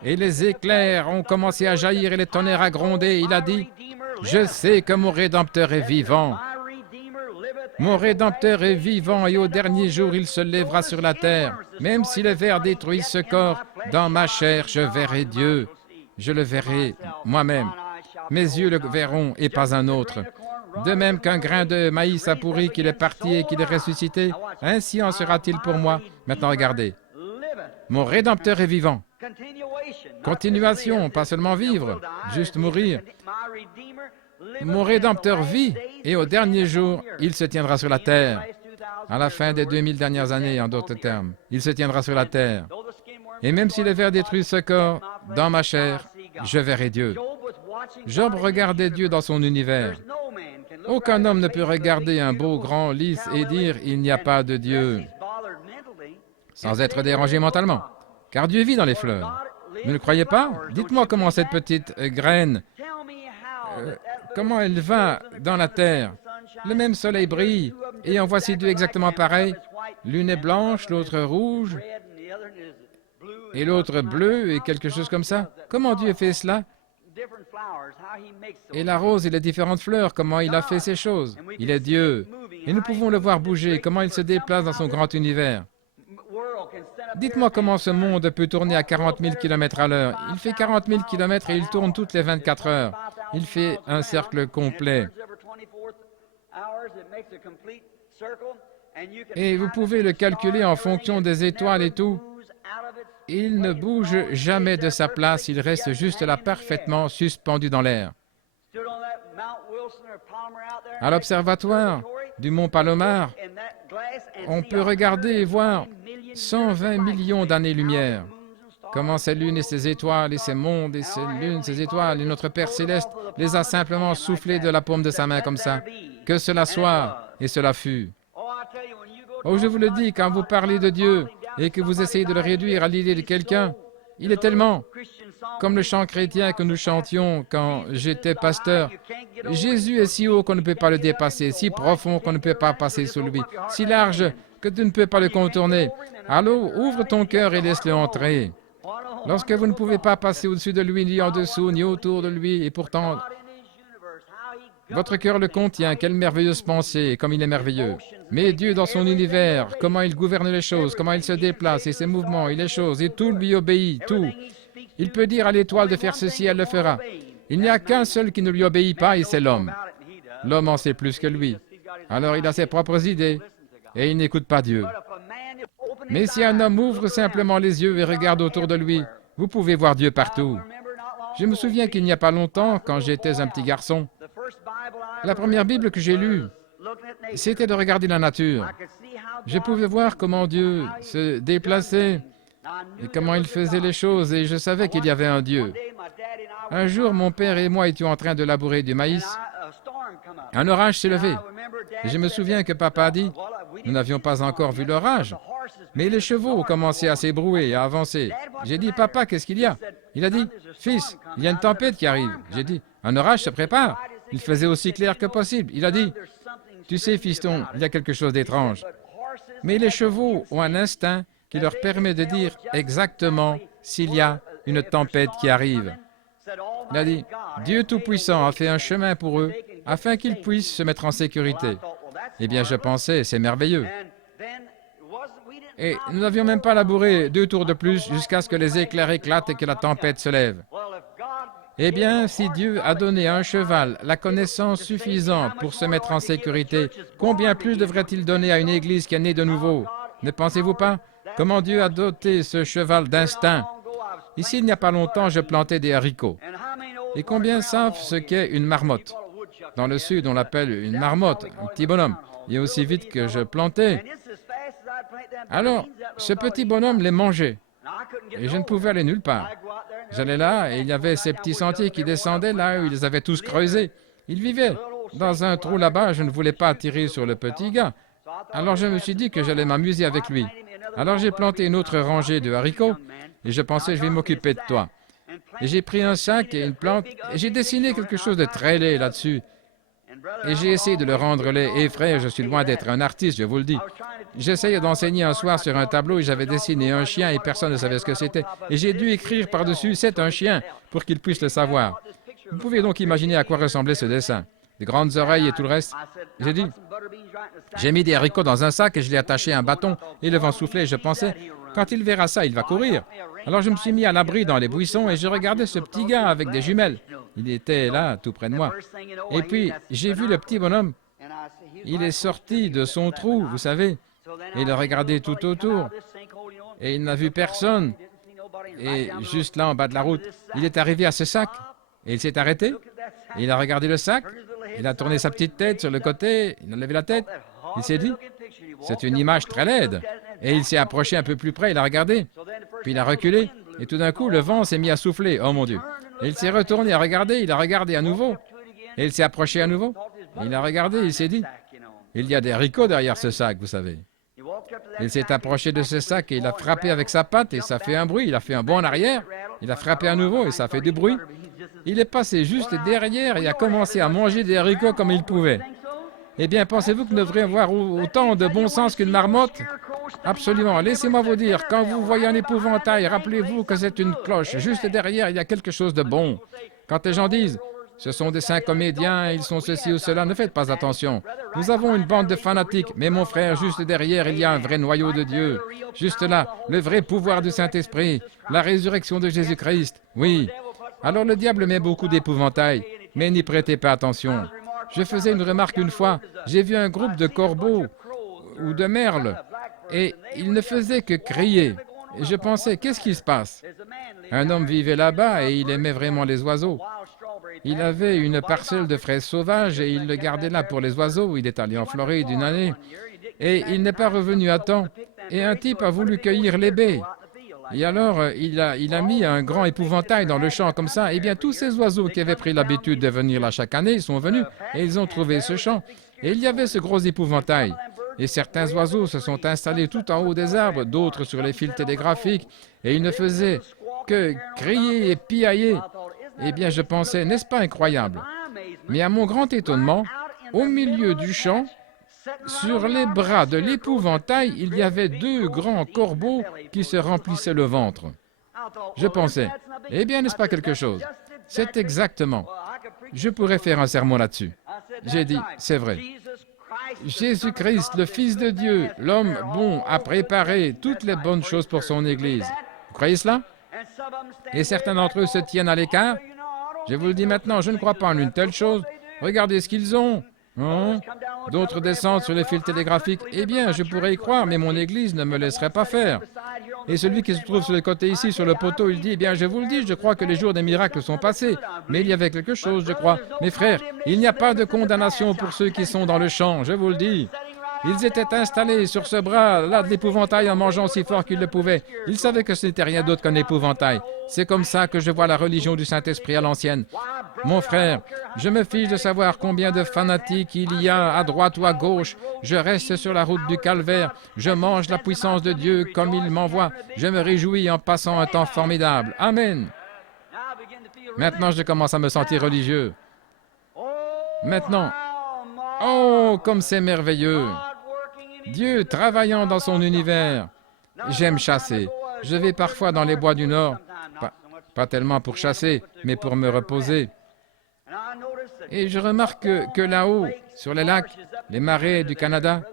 Et les éclairs ont commencé à jaillir et les tonnerres à gronder. Il a dit, « Je sais que mon Rédempteur est vivant. Mon Rédempteur est vivant et au dernier jour, il se lèvera sur la terre. Même si les vers détruisent ce corps, dans ma chair, je verrai Dieu. Je le verrai moi-même. Mes yeux le verront et pas un autre. De même qu'un grain de maïs a pourri, qu'il est parti et qu'il est ressuscité, ainsi en sera-t-il pour moi. Maintenant, regardez. Mon Rédempteur est vivant. Continuation, pas seulement vivre, juste mourir. Mon Rédempteur vit, et au dernier jour, il se tiendra sur la terre. À la fin des 2000 dernières années, en d'autres termes, il se tiendra sur la terre. Et même si les vers détruisent ce corps, dans ma chair, je verrai Dieu. Job regardait Dieu dans son univers. Aucun homme ne peut regarder un beau grand lys et dire « il n'y a pas de Dieu » sans être dérangé mentalement, car Dieu vit dans les fleurs. Vous ne croyez pas? Dites-moi comment cette petite graine, comment elle va dans la terre. Le même soleil brille, et en voici deux exactement pareils. L'une est blanche, l'autre rouge, et l'autre bleue, et quelque chose comme ça. Comment Dieu fait cela? Et la rose et les différentes fleurs, comment il a fait ces choses? Il est Dieu. Et nous pouvons le voir bouger, comment il se déplace dans son grand univers. Dites-moi comment ce monde peut tourner à 40 000 km à l'heure. Il fait 40 000 km et il tourne toutes les 24 heures. Il fait un cercle complet. Et vous pouvez le calculer en fonction des étoiles et tout. Il ne bouge jamais de sa place, il reste juste là parfaitement suspendu dans l'air. À l'observatoire du mont Palomar, on peut regarder et voir 120 millions d'années-lumière. Comment ces lunes et ces étoiles et ces mondes et ces lunes, ces étoiles et notre Père céleste les a simplement soufflés de la paume de sa main comme ça. Que cela soit et cela fut. Oh, je vous le dis, quand vous parlez de Dieu et que vous essayez de le réduire à l'idée de quelqu'un, il est tellement, comme le chant chrétien que nous chantions quand j'étais pasteur, Jésus est si haut qu'on ne peut pas le dépasser, si profond qu'on ne peut pas passer sous lui, si large que tu ne peux pas le contourner. Alors, ouvre ton cœur et laisse-le entrer. Lorsque vous ne pouvez pas passer au-dessus de lui, ni en dessous, ni autour de lui, et pourtant, Votre cœur le contient, quelle merveilleuse pensée, comme il est merveilleux. Mais Dieu dans son univers, comment il gouverne les choses, comment il se déplace et ses mouvements et les choses, et tout lui obéit, tout. Il peut dire à l'étoile de faire ceci, elle le fera. Il n'y a qu'un seul qui ne lui obéit pas et c'est l'homme. L'homme en sait plus que lui. Alors il a ses propres idées et il n'écoute pas Dieu. Mais si un homme ouvre simplement les yeux et regarde autour de lui, vous pouvez voir Dieu partout. Je me souviens qu'il n'y a pas longtemps, quand j'étais un petit garçon, la première Bible que j'ai lue, c'était de regarder la nature. Je pouvais voir comment Dieu se déplaçait et comment il faisait les choses, et je savais qu'il y avait un Dieu. Un jour, mon père et moi étions en train de labourer du maïs. Un orage s'est levé. Et je me souviens que papa a dit, nous n'avions pas encore vu l'orage, mais les chevaux ont commencé à s'ébrouer et à avancer. J'ai dit, papa, qu'est-ce qu'il y a? Il a dit, fils, il y a une tempête qui arrive. J'ai dit, un orage se prépare. Il faisait aussi clair que possible. Il a dit, tu sais, fiston, il y a quelque chose d'étrange. Mais les chevaux ont un instinct qui leur permet de dire exactement s'il y a une tempête qui arrive. Il a dit, Dieu Tout-Puissant a fait un chemin pour eux afin qu'ils puissent se mettre en sécurité. Eh bien, je pensais, c'est merveilleux. Et nous n'avions même pas labouré 2 tours de plus jusqu'à ce que les éclairs éclatent et que la tempête se lève. Eh bien, si Dieu a donné à un cheval la connaissance suffisante pour se mettre en sécurité, combien plus devrait-il donner à une église qui est née de nouveau? Ne pensez-vous pas? Comment Dieu a doté ce cheval d'instinct? Ici, il n'y a pas longtemps, je plantais des haricots. Et combien savent ce qu'est une marmotte? Dans le sud, on l'appelle une marmotte, un petit bonhomme. Et aussi vite que je plantais. Alors, ce petit bonhomme les mangeait. Et je ne pouvais aller nulle part. J'allais là et il y avait ces petits sentiers qui descendaient là où ils les avaient tous creusés. Ils vivaient dans un trou là-bas, je ne voulais pas tirer sur le petit gars. Alors je me suis dit que j'allais m'amuser avec lui. Alors j'ai planté une autre rangée de haricots et je pensais je vais m'occuper de toi. Et j'ai pris un sac et une plante et j'ai dessiné quelque chose de très laid là-dessus. Et j'ai essayé de le rendre laid. Et frère, je suis loin d'être un artiste, je vous le dis. J'essayais d'enseigner un soir sur un tableau et j'avais dessiné un chien et personne ne savait ce que c'était. Et j'ai dû écrire par-dessus « c'est un chien » pour qu'ils puissent le savoir. Vous pouvez donc imaginer à quoi ressemblait ce dessin. Des grandes oreilles et tout le reste. J'ai dit, j'ai mis des haricots dans un sac et je l'ai attaché à un bâton et le vent soufflait et je pensais, quand il verra ça, il va courir. Alors je me suis mis à l'abri dans les buissons et je regardais ce petit gars avec des jumelles. Il était là, tout près de moi. Et puis, j'ai vu le petit bonhomme. Il est sorti de son trou, vous savez. Et il a regardé tout autour. Et il n'a vu personne. Et juste là, en bas de la route, il est arrivé à ce sac. Et il s'est arrêté. Et il a regardé le sac. Il a tourné sa petite tête sur le côté. Il a levé la tête. Il s'est dit, c'est une image très laide. Et il s'est approché un peu plus près. Il a regardé. Puis il a reculé. Et tout d'un coup, le vent s'est mis à souffler. Oh mon Dieu. Et il s'est retourné à regarder. Il a regardé à nouveau. Et il s'est approché à nouveau. Et il a regardé. Il s'est dit, il y a des haricots derrière ce sac, vous savez. Il s'est approché de ce sac et il a frappé avec sa patte et ça fait un bruit. Il a fait un bond en arrière. Il a frappé à nouveau et ça fait du bruit. Il est passé juste derrière et a commencé à manger des haricots comme il pouvait. Eh bien, pensez-vous que nous devrions avoir autant de bon sens qu'une marmotte? Absolument. Laissez-moi vous dire, quand vous voyez un épouvantail, rappelez-vous que c'est une cloche. Juste derrière, il y a quelque chose de bon. Quand les gens disent, ce sont des saints comédiens, ils sont ceci ou cela, ne faites pas attention. Nous avons une bande de fanatiques, mais mon frère, juste derrière, il y a un vrai noyau de Dieu. Juste là, le vrai pouvoir du Saint-Esprit, la résurrection de Jésus-Christ. Oui. Alors le diable met beaucoup d'épouvantail, mais n'y prêtez pas attention. Je faisais une remarque une fois, j'ai vu un groupe de corbeaux ou de merles, et ils ne faisaient que crier. Et je pensais, qu'est-ce qui se passe? Un homme vivait là-bas et il aimait vraiment les oiseaux. Il avait une parcelle de fraises sauvages et il le gardait là pour les oiseaux. Il est allé en Floride une année et il n'est pas revenu à temps. Et un type a voulu cueillir les baies. Et alors, il a mis un grand épouvantail dans le champ comme ça. Eh bien, tous ces oiseaux qui avaient pris l'habitude de venir là chaque année sont venus et ils ont trouvé ce champ. Et il y avait ce gros épouvantail. Et certains oiseaux se sont installés tout en haut des arbres, d'autres sur les fils télégraphiques. Et ils ne faisaient que crier et piailler. Eh bien, je pensais, n'est-ce pas incroyable? Mais à mon grand étonnement, au milieu du champ, sur les bras de l'épouvantail, il y avait 2 grands corbeaux qui se remplissaient le ventre. Je pensais, eh bien, n'est-ce pas quelque chose? C'est exactement. Je pourrais faire un sermon là-dessus. J'ai dit, c'est vrai. Jésus-Christ, le Fils de Dieu, l'homme bon, a préparé toutes les bonnes choses pour son Église. Vous croyez cela? Et certains d'entre eux se tiennent à l'écart. Je vous le dis maintenant, je ne crois pas en une telle chose. Regardez ce qu'ils ont. Hein? D'autres descendent sur les fils télégraphiques. Eh bien, je pourrais y croire, mais mon Église ne me laisserait pas faire. Et celui qui se trouve sur le côté ici, sur le poteau, il dit, eh bien, je vous le dis, je crois que les jours des miracles sont passés. Mais il y avait quelque chose, je crois. Mes frères, il n'y a pas de condamnation pour ceux qui sont dans le champ, je vous le dis. Ils étaient installés sur ce bras-là de l'épouvantail en mangeant aussi fort qu'ils le pouvaient. Ils savaient que ce n'était rien d'autre qu'un épouvantail. C'est comme ça que je vois la religion du Saint-Esprit à l'ancienne. Mon frère, je me fiche de savoir combien de fanatiques il y a à droite ou à gauche. Je reste sur la route du calvaire. Je mange la puissance de Dieu comme il m'envoie. Je me réjouis en passant un temps formidable. Amen. Maintenant, je commence à me sentir religieux. Maintenant, oh, comme c'est merveilleux. Dieu travaillant dans son univers. J'aime chasser. Je vais parfois dans les bois du Nord, pas tellement pour chasser, mais pour me reposer. Et je remarque que là-haut, sur les lacs, les marais du Canada,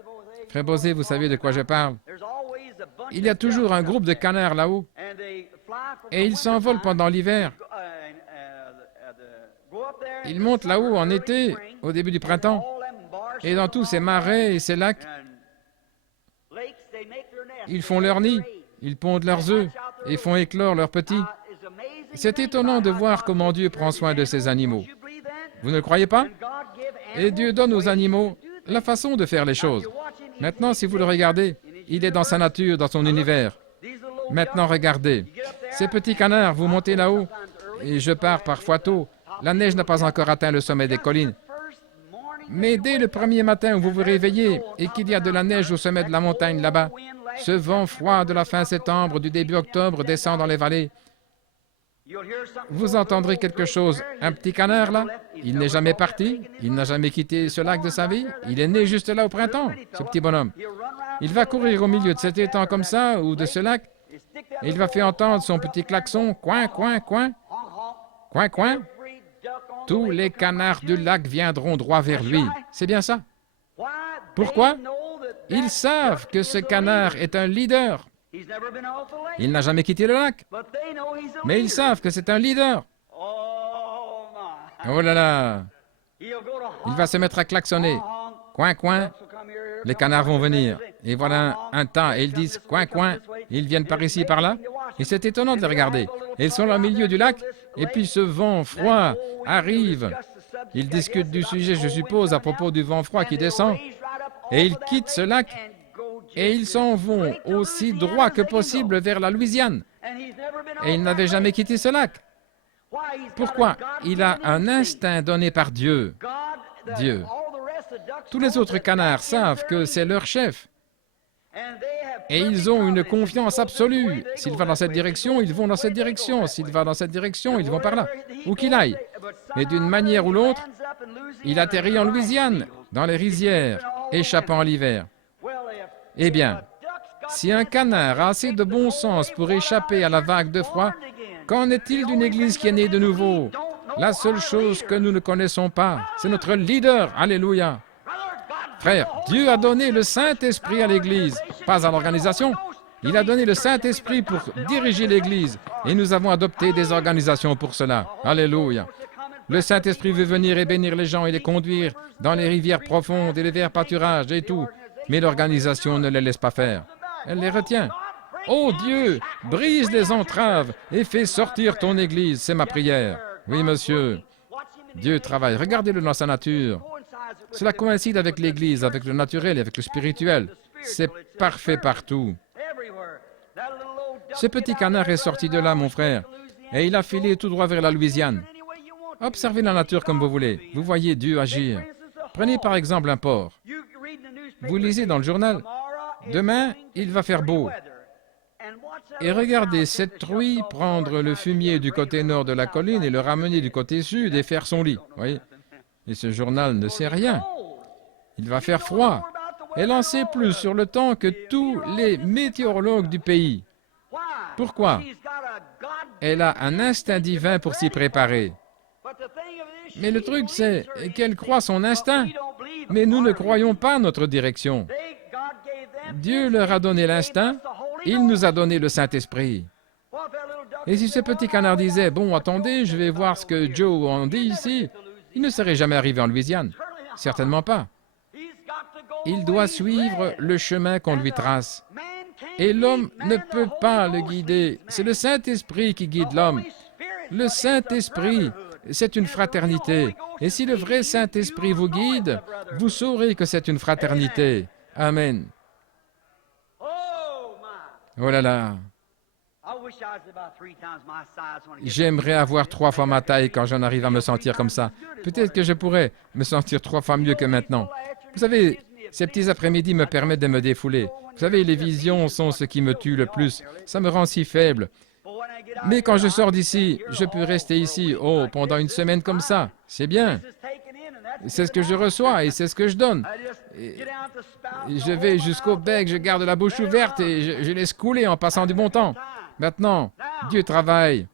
Frère Bosé, vous savez de quoi je parle, il y a toujours un groupe de canards là-haut, et ils s'envolent pendant l'hiver. Ils montent là-haut en été, au début du printemps, et dans tous ces marais et ces lacs, ils font leur nid, ils pondent leurs œufs et font éclore leurs petits. C'est étonnant de voir comment Dieu prend soin de ces animaux. Vous ne le croyez pas? Et Dieu donne aux animaux la façon de faire les choses. Maintenant, si vous le regardez, il est dans sa nature, dans son univers. Maintenant, regardez. Ces petits canards, vous montez là-haut, et je pars parfois tôt. La neige n'a pas encore atteint le sommet des collines. Mais dès le premier matin où vous vous réveillez et qu'il y a de la neige au sommet de la montagne là-bas, ce vent froid de la fin septembre, du début octobre descend dans les vallées. Vous entendrez quelque chose. Un petit canard là, il n'est jamais parti, il n'a jamais quitté ce lac de sa vie, il est né juste là au printemps, ce petit bonhomme. Il va courir au milieu de cet étang comme ça, ou de ce lac, et il va faire entendre son petit klaxon, coin, coin, coin, coin, coin. Tous les canards du lac viendront droit vers lui. C'est bien ça. Pourquoi? Ils savent que ce canard est un leader. Il n'a jamais quitté le lac. Mais ils savent que c'est un leader. Oh là là! Il va se mettre à klaxonner. Coin, coin. Les canards vont venir. Et voilà un tas. Et ils disent coin, coin. Ils viennent par ici, par là. Et c'est étonnant de les regarder. Et ils sont là au milieu du lac. Et puis ce vent froid arrive. Ils discutent du sujet, je suppose, à propos du vent froid qui descend. Et ils quittent ce lac. Et ils s'en vont aussi droit que possible vers la Louisiane. Et il n'avait jamais quitté ce lac. Pourquoi? Il a un instinct donné par Dieu. Dieu. Tous les autres canards savent que c'est leur chef. Et ils ont une confiance absolue. S'il va dans cette direction, ils vont dans cette direction. S'il va dans cette direction, ils vont par là. Où qu'il aille. Mais d'une manière ou l'autre, il atterrit en Louisiane, dans les rizières, échappant à l'hiver. Eh bien, si un canard a assez de bon sens pour échapper à la vague de froid, qu'en est-il d'une Église qui est née de nouveau? La seule chose que nous ne connaissons pas, c'est notre leader. Alléluia. Frère, Dieu a donné le Saint-Esprit à l'Église, pas à l'organisation. Il a donné le Saint-Esprit pour diriger l'Église, et nous avons adopté des organisations pour cela. Alléluia. Le Saint-Esprit veut venir et bénir les gens et les conduire dans les rivières profondes et les verts pâturages et tout. Mais l'organisation ne les laisse pas faire. Elle les retient. Oh Dieu, brise les entraves et fais sortir ton Église, c'est ma prière. Oui, monsieur. Dieu travaille. Regardez-le dans sa nature. Cela coïncide avec l'Église, avec le naturel et avec le spirituel. C'est parfait partout. Ce petit canard est sorti de là, mon frère, et il a filé tout droit vers la Louisiane. Observez la nature comme vous voulez. Vous voyez Dieu agir. Prenez par exemple un porc. Vous lisez dans le journal, demain, il va faire beau. Et regardez cette truie prendre le fumier du côté nord de la colline et le ramener du côté sud et faire son lit. Voyez? Et ce journal ne sait rien. Il va faire froid. Elle en sait plus sur le temps que tous les météorologues du pays. Pourquoi? Elle a un instinct divin pour s'y préparer. Mais le truc, c'est qu'elle croit son instinct. Mais nous ne croyons pas notre direction. Dieu leur a donné l'instinct, il nous a donné le Saint-Esprit. Et si ce petit canard disait, « Bon, attendez, je vais voir ce que Joe en dit ici », il ne serait jamais arrivé en Louisiane. Certainement pas. Il doit suivre le chemin qu'on lui trace. Et l'homme ne peut pas le guider. C'est le Saint-Esprit qui guide l'homme. Le Saint-Esprit, c'est une fraternité. Et si le vrai Saint-Esprit vous guide, vous saurez que c'est une fraternité. Amen. Oh là là. J'aimerais avoir 3 fois ma taille quand j'en arrive à me sentir comme ça. Peut-être que je pourrais me sentir 3 fois mieux que maintenant. Vous savez, ces petits après-midi me permettent de me défouler. Vous savez, les visions sont ce qui me tue le plus. Ça me rend si faible. Mais quand je sors d'ici, je peux rester ici, pendant une semaine comme ça. C'est bien. C'est ce que je reçois et c'est ce que je donne. Et je vais jusqu'au bec, je garde la bouche ouverte et je laisse couler en passant du bon temps. Maintenant, Dieu travaille.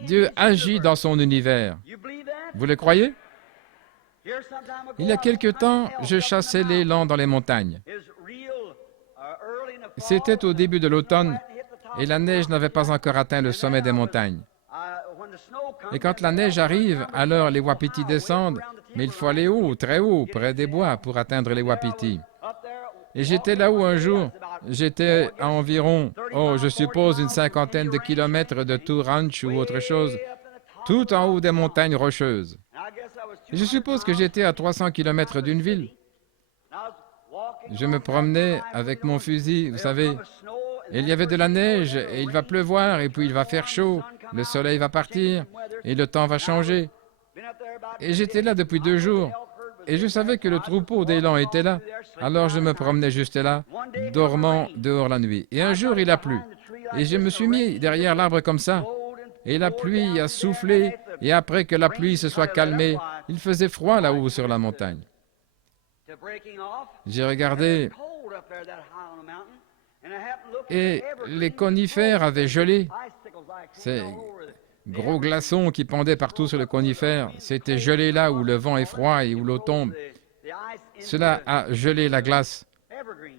Dieu agit dans son univers. Vous le croyez? Il y a quelque temps, je chassais l'élan dans les montagnes. C'était au début de l'automne et la neige n'avait pas encore atteint le sommet des montagnes. Et quand la neige arrive, alors les wapitis descendent, mais il faut aller haut, très haut, près des bois pour atteindre les wapitis. Et j'étais là-haut un jour, j'étais à environ, je suppose une 50aine de kilomètres de Two Ranch ou autre chose, tout en haut des montagnes rocheuses. Et je suppose que j'étais à 300 kilomètres d'une ville. Je me promenais avec mon fusil, vous savez, et il y avait de la neige, et il va pleuvoir, et puis il va faire chaud, le soleil va partir, et le temps va changer. Et j'étais là depuis 2 jours, et je savais que le troupeau d'élan était là. Alors je me promenais juste là, dormant dehors la nuit. Et un jour, il a plu, et je me suis mis derrière l'arbre comme ça, et la pluie a soufflé, et après que la pluie se soit calmée, il faisait froid là-haut sur la montagne. J'ai regardé, et les conifères avaient gelé. Ces gros glaçons qui pendaient partout sur le conifère, c'était gelé là où le vent est froid et où l'eau tombe. Cela a gelé la glace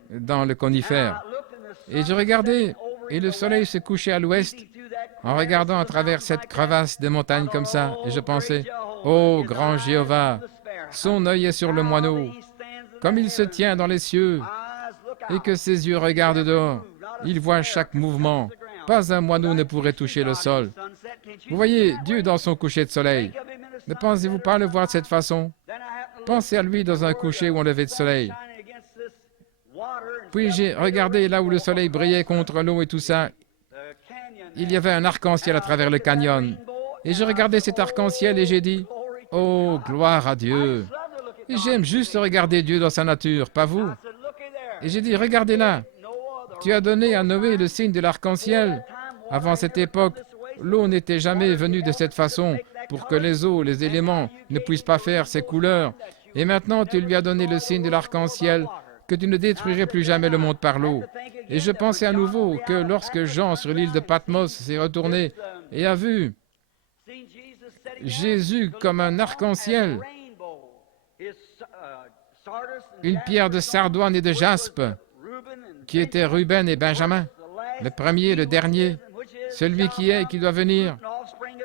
dans le conifère. Et je regardais, et le soleil se couchait à l'ouest, en regardant à travers cette crevasse des montagnes comme ça, et je pensais, « Oh, grand Jéhovah, son œil est sur le moineau, comme il se tient dans les cieux, et que ses yeux regardent dehors. Il voit chaque mouvement. Pas un moineau ne pourrait toucher le sol. » Vous voyez Dieu dans son coucher de soleil. Ne pensez-vous pas le voir de cette façon? Pensez à lui dans un coucher ou un lever de soleil. Puis j'ai regardé là où le soleil brillait contre l'eau et tout ça. Il y avait un arc-en-ciel à travers le canyon. Et je regardais cet arc-en-ciel et j'ai dit, « Oh, gloire à Dieu! » Et j'aime juste regarder Dieu dans sa nature, pas vous? Et j'ai dit, « Regardez là! Tu as donné à Noé le signe de l'arc-en-ciel. Avant cette époque, l'eau n'était jamais venue de cette façon pour que les eaux, les éléments ne puissent pas faire ces couleurs. Et maintenant, tu lui as donné le signe de l'arc-en-ciel, que tu ne détruirais plus jamais le monde par l'eau. » Et je pensais à nouveau que lorsque Jean, sur l'île de Patmos, s'est retourné et a vu Jésus comme un arc-en-ciel, une pierre de sardoine et de jaspe, qui était Ruben et Benjamin, le premier et le dernier, celui qui est et qui doit venir,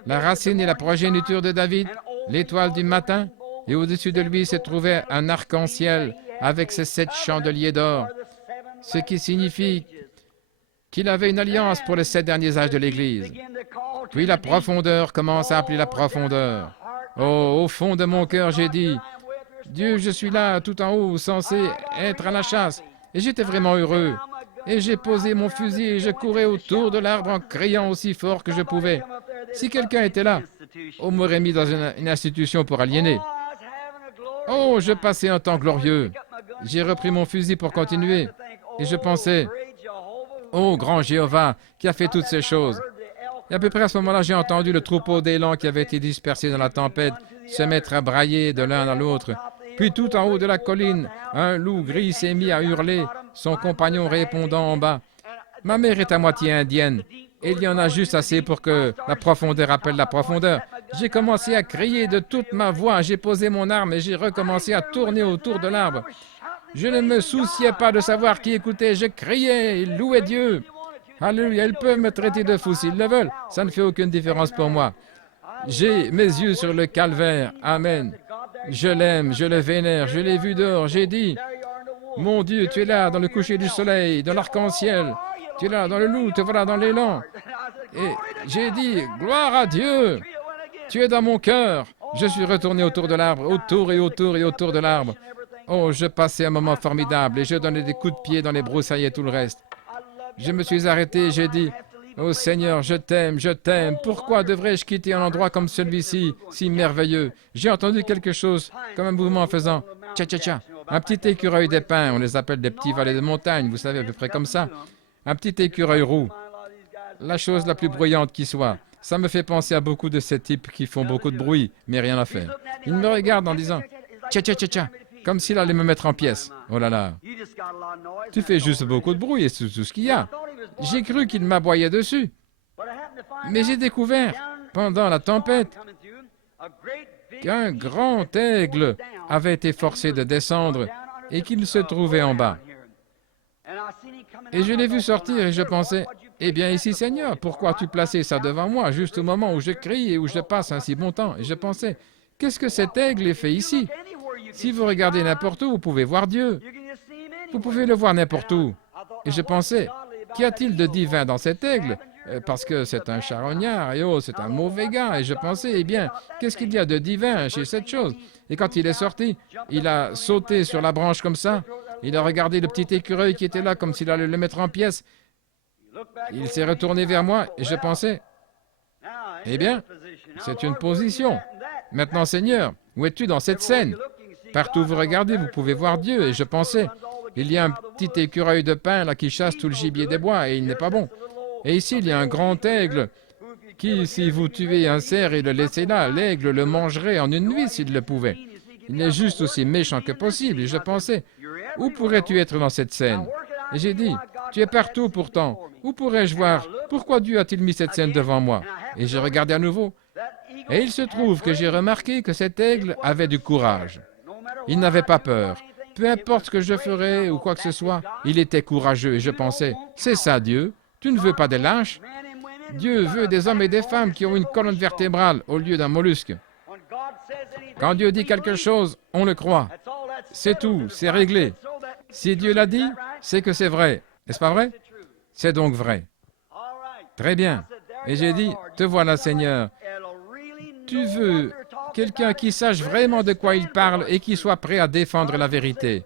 la racine et la progéniture de David, l'étoile du matin, et au-dessus de lui se trouvait un arc-en-ciel avec ses 7 chandeliers d'or, ce qui signifie qu'il avait une alliance pour les 7 derniers âges de l'Église. Puis la profondeur commence à appeler la profondeur. Oh, au fond de mon cœur, j'ai dit, « Dieu, je suis là, tout en haut, censé être à la chasse. » Et j'étais vraiment heureux. Et j'ai posé mon fusil et je courais autour de l'arbre en criant aussi fort que je pouvais. Si quelqu'un était là, on m'aurait mis dans une institution pour aliéner. Oh, je passais un temps glorieux. J'ai repris mon fusil pour continuer. Et je pensais, « Oh, grand Jéhovah, qui a fait toutes ces choses. » Et à peu près à ce moment-là, j'ai entendu le troupeau d'élans qui avait été dispersé dans la tempête se mettre à brailler de l'un à l'autre. Puis tout en haut de la colline, un loup gris s'est mis à hurler, son compagnon répondant en bas. Ma mère est à moitié indienne, et il y en a juste assez pour que la profondeur appelle la profondeur. J'ai commencé à crier de toute ma voix. J'ai posé mon arme et j'ai recommencé à tourner autour de l'arbre. Je ne me souciais pas de savoir qui écoutait. Je criais et louais Dieu. Alléluia, ils peuvent me traiter de fou s'ils le veulent. Ça ne fait aucune différence pour moi. J'ai mes yeux sur le calvaire. Amen. Je l'aime, je le vénère, je l'ai vu dehors. J'ai dit, mon Dieu, tu es là dans le coucher du soleil, dans l'arc-en-ciel. Tu es là dans le loup, te voilà dans l'élan. Et j'ai dit, gloire à Dieu. Tu es dans mon cœur. Je suis retourné autour de l'arbre, autour et autour et autour de l'arbre. Oh, je passais un moment formidable et je donnais des coups de pied dans les broussailles et tout le reste. Je me suis arrêté et j'ai dit, oh Seigneur, je t'aime, je t'aime. Pourquoi devrais-je quitter un endroit comme celui-ci, si merveilleux? J'ai entendu quelque chose, comme un mouvement en faisant tcha-tcha-tcha. Un petit écureuil des pins, on les appelle des petits valets de montagne, vous savez, à peu près comme ça. Un petit écureuil roux. La chose la plus bruyante qui soit. Ça me fait penser à beaucoup de ces types qui font beaucoup de bruit, mais rien à faire. Ils me regardent en disant tcha-tcha-tcha-tcha, comme s'il allait me mettre en pièces. Oh là là. Tu fais juste beaucoup de bruit et c'est tout ce qu'il y a. J'ai cru qu'il m'aboyait dessus. Mais j'ai découvert, pendant la tempête, qu'un grand aigle avait été forcé de descendre et qu'il se trouvait en bas. Et je l'ai vu sortir et je pensais, eh bien ici Seigneur, pourquoi as-tu placé ça devant moi, juste au moment où je crie et où je passe un si bon temps? Et je pensais, qu'est-ce que cet aigle est fait ici? Si vous regardez n'importe où, vous pouvez voir Dieu. Vous pouvez le voir n'importe où. Et je pensais, qu'y a-t-il de divin dans cet aigle? Parce que c'est un charognard, et oh, c'est un mauvais gars. Et je pensais, eh bien, qu'est-ce qu'il y a de divin chez cette chose? Et quand il est sorti, il a sauté sur la branche comme ça. Il a regardé le petit écureuil qui était là comme s'il allait le mettre en pièces. Il s'est retourné vers moi et je pensais, eh bien, c'est une position. Maintenant, Seigneur, où es-tu dans cette scène? Partout où vous regardez, vous pouvez voir Dieu. Et je pensais, il y a un petit écureuil de pin là qui chasse tout le gibier des bois et il n'est pas bon. Et ici, il y a un grand aigle qui, si vous tuez un cerf et le laissez là, l'aigle le mangerait en une nuit s'il le pouvait. Il est juste aussi méchant que possible. Et je pensais, où pourrais-tu être dans cette scène? Et j'ai dit, tu es partout pourtant. Où pourrais-je voir? Pourquoi Dieu a-t-il mis cette scène devant moi? Et j'ai regardé à nouveau. Et il se trouve que j'ai remarqué que cet aigle avait du courage. Il n'avait pas peur. Peu importe ce que je ferais ou quoi que ce soit, il était courageux. Et je pensais, c'est ça Dieu. Tu ne veux pas des lâches? Dieu veut des hommes et des femmes qui ont une colonne vertébrale au lieu d'un mollusque. Quand Dieu dit quelque chose, on le croit. C'est tout, c'est réglé. Si Dieu l'a dit, c'est que c'est vrai. N'est-ce pas vrai? C'est donc vrai. Très bien. Et j'ai dit, te voilà Seigneur. Tu veux quelqu'un qui sache vraiment de quoi il parle et qui soit prêt à défendre la vérité.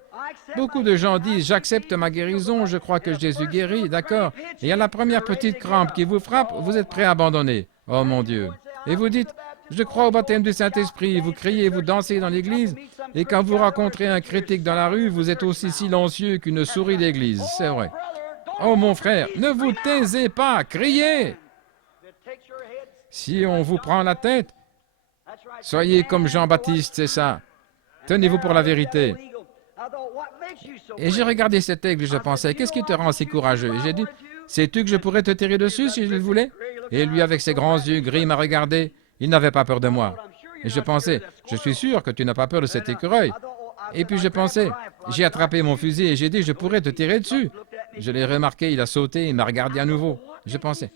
Beaucoup de gens disent, j'accepte ma guérison, je crois que Jésus guérit, d'accord. Et à la première petite crampe qui vous frappe, vous êtes prêt à abandonner. Oh mon Dieu. Et vous dites, je crois au baptême du Saint-Esprit, vous criez, vous dansez dans l'église, et quand vous rencontrez un critique dans la rue, vous êtes aussi silencieux qu'une souris d'église, c'est vrai. Oh mon frère, ne vous taisez pas, criez. Si on vous prend la tête, soyez comme Jean-Baptiste, c'est ça. Tenez-vous pour la vérité. Et j'ai regardé cet aigle et je pensais, qu'est-ce qui te rend si courageux? Et j'ai dit, sais-tu que je pourrais te tirer dessus si je le voulais? Et lui, avec ses grands yeux gris, m'a regardé. Il n'avait pas peur de moi. Et je pensais, je suis sûr que tu n'as pas peur de cet écureuil. Et puis je pensais, j'ai attrapé mon fusil et j'ai dit, je pourrais te tirer dessus. Je l'ai remarqué, il a sauté, il m'a regardé à nouveau. Je pensais,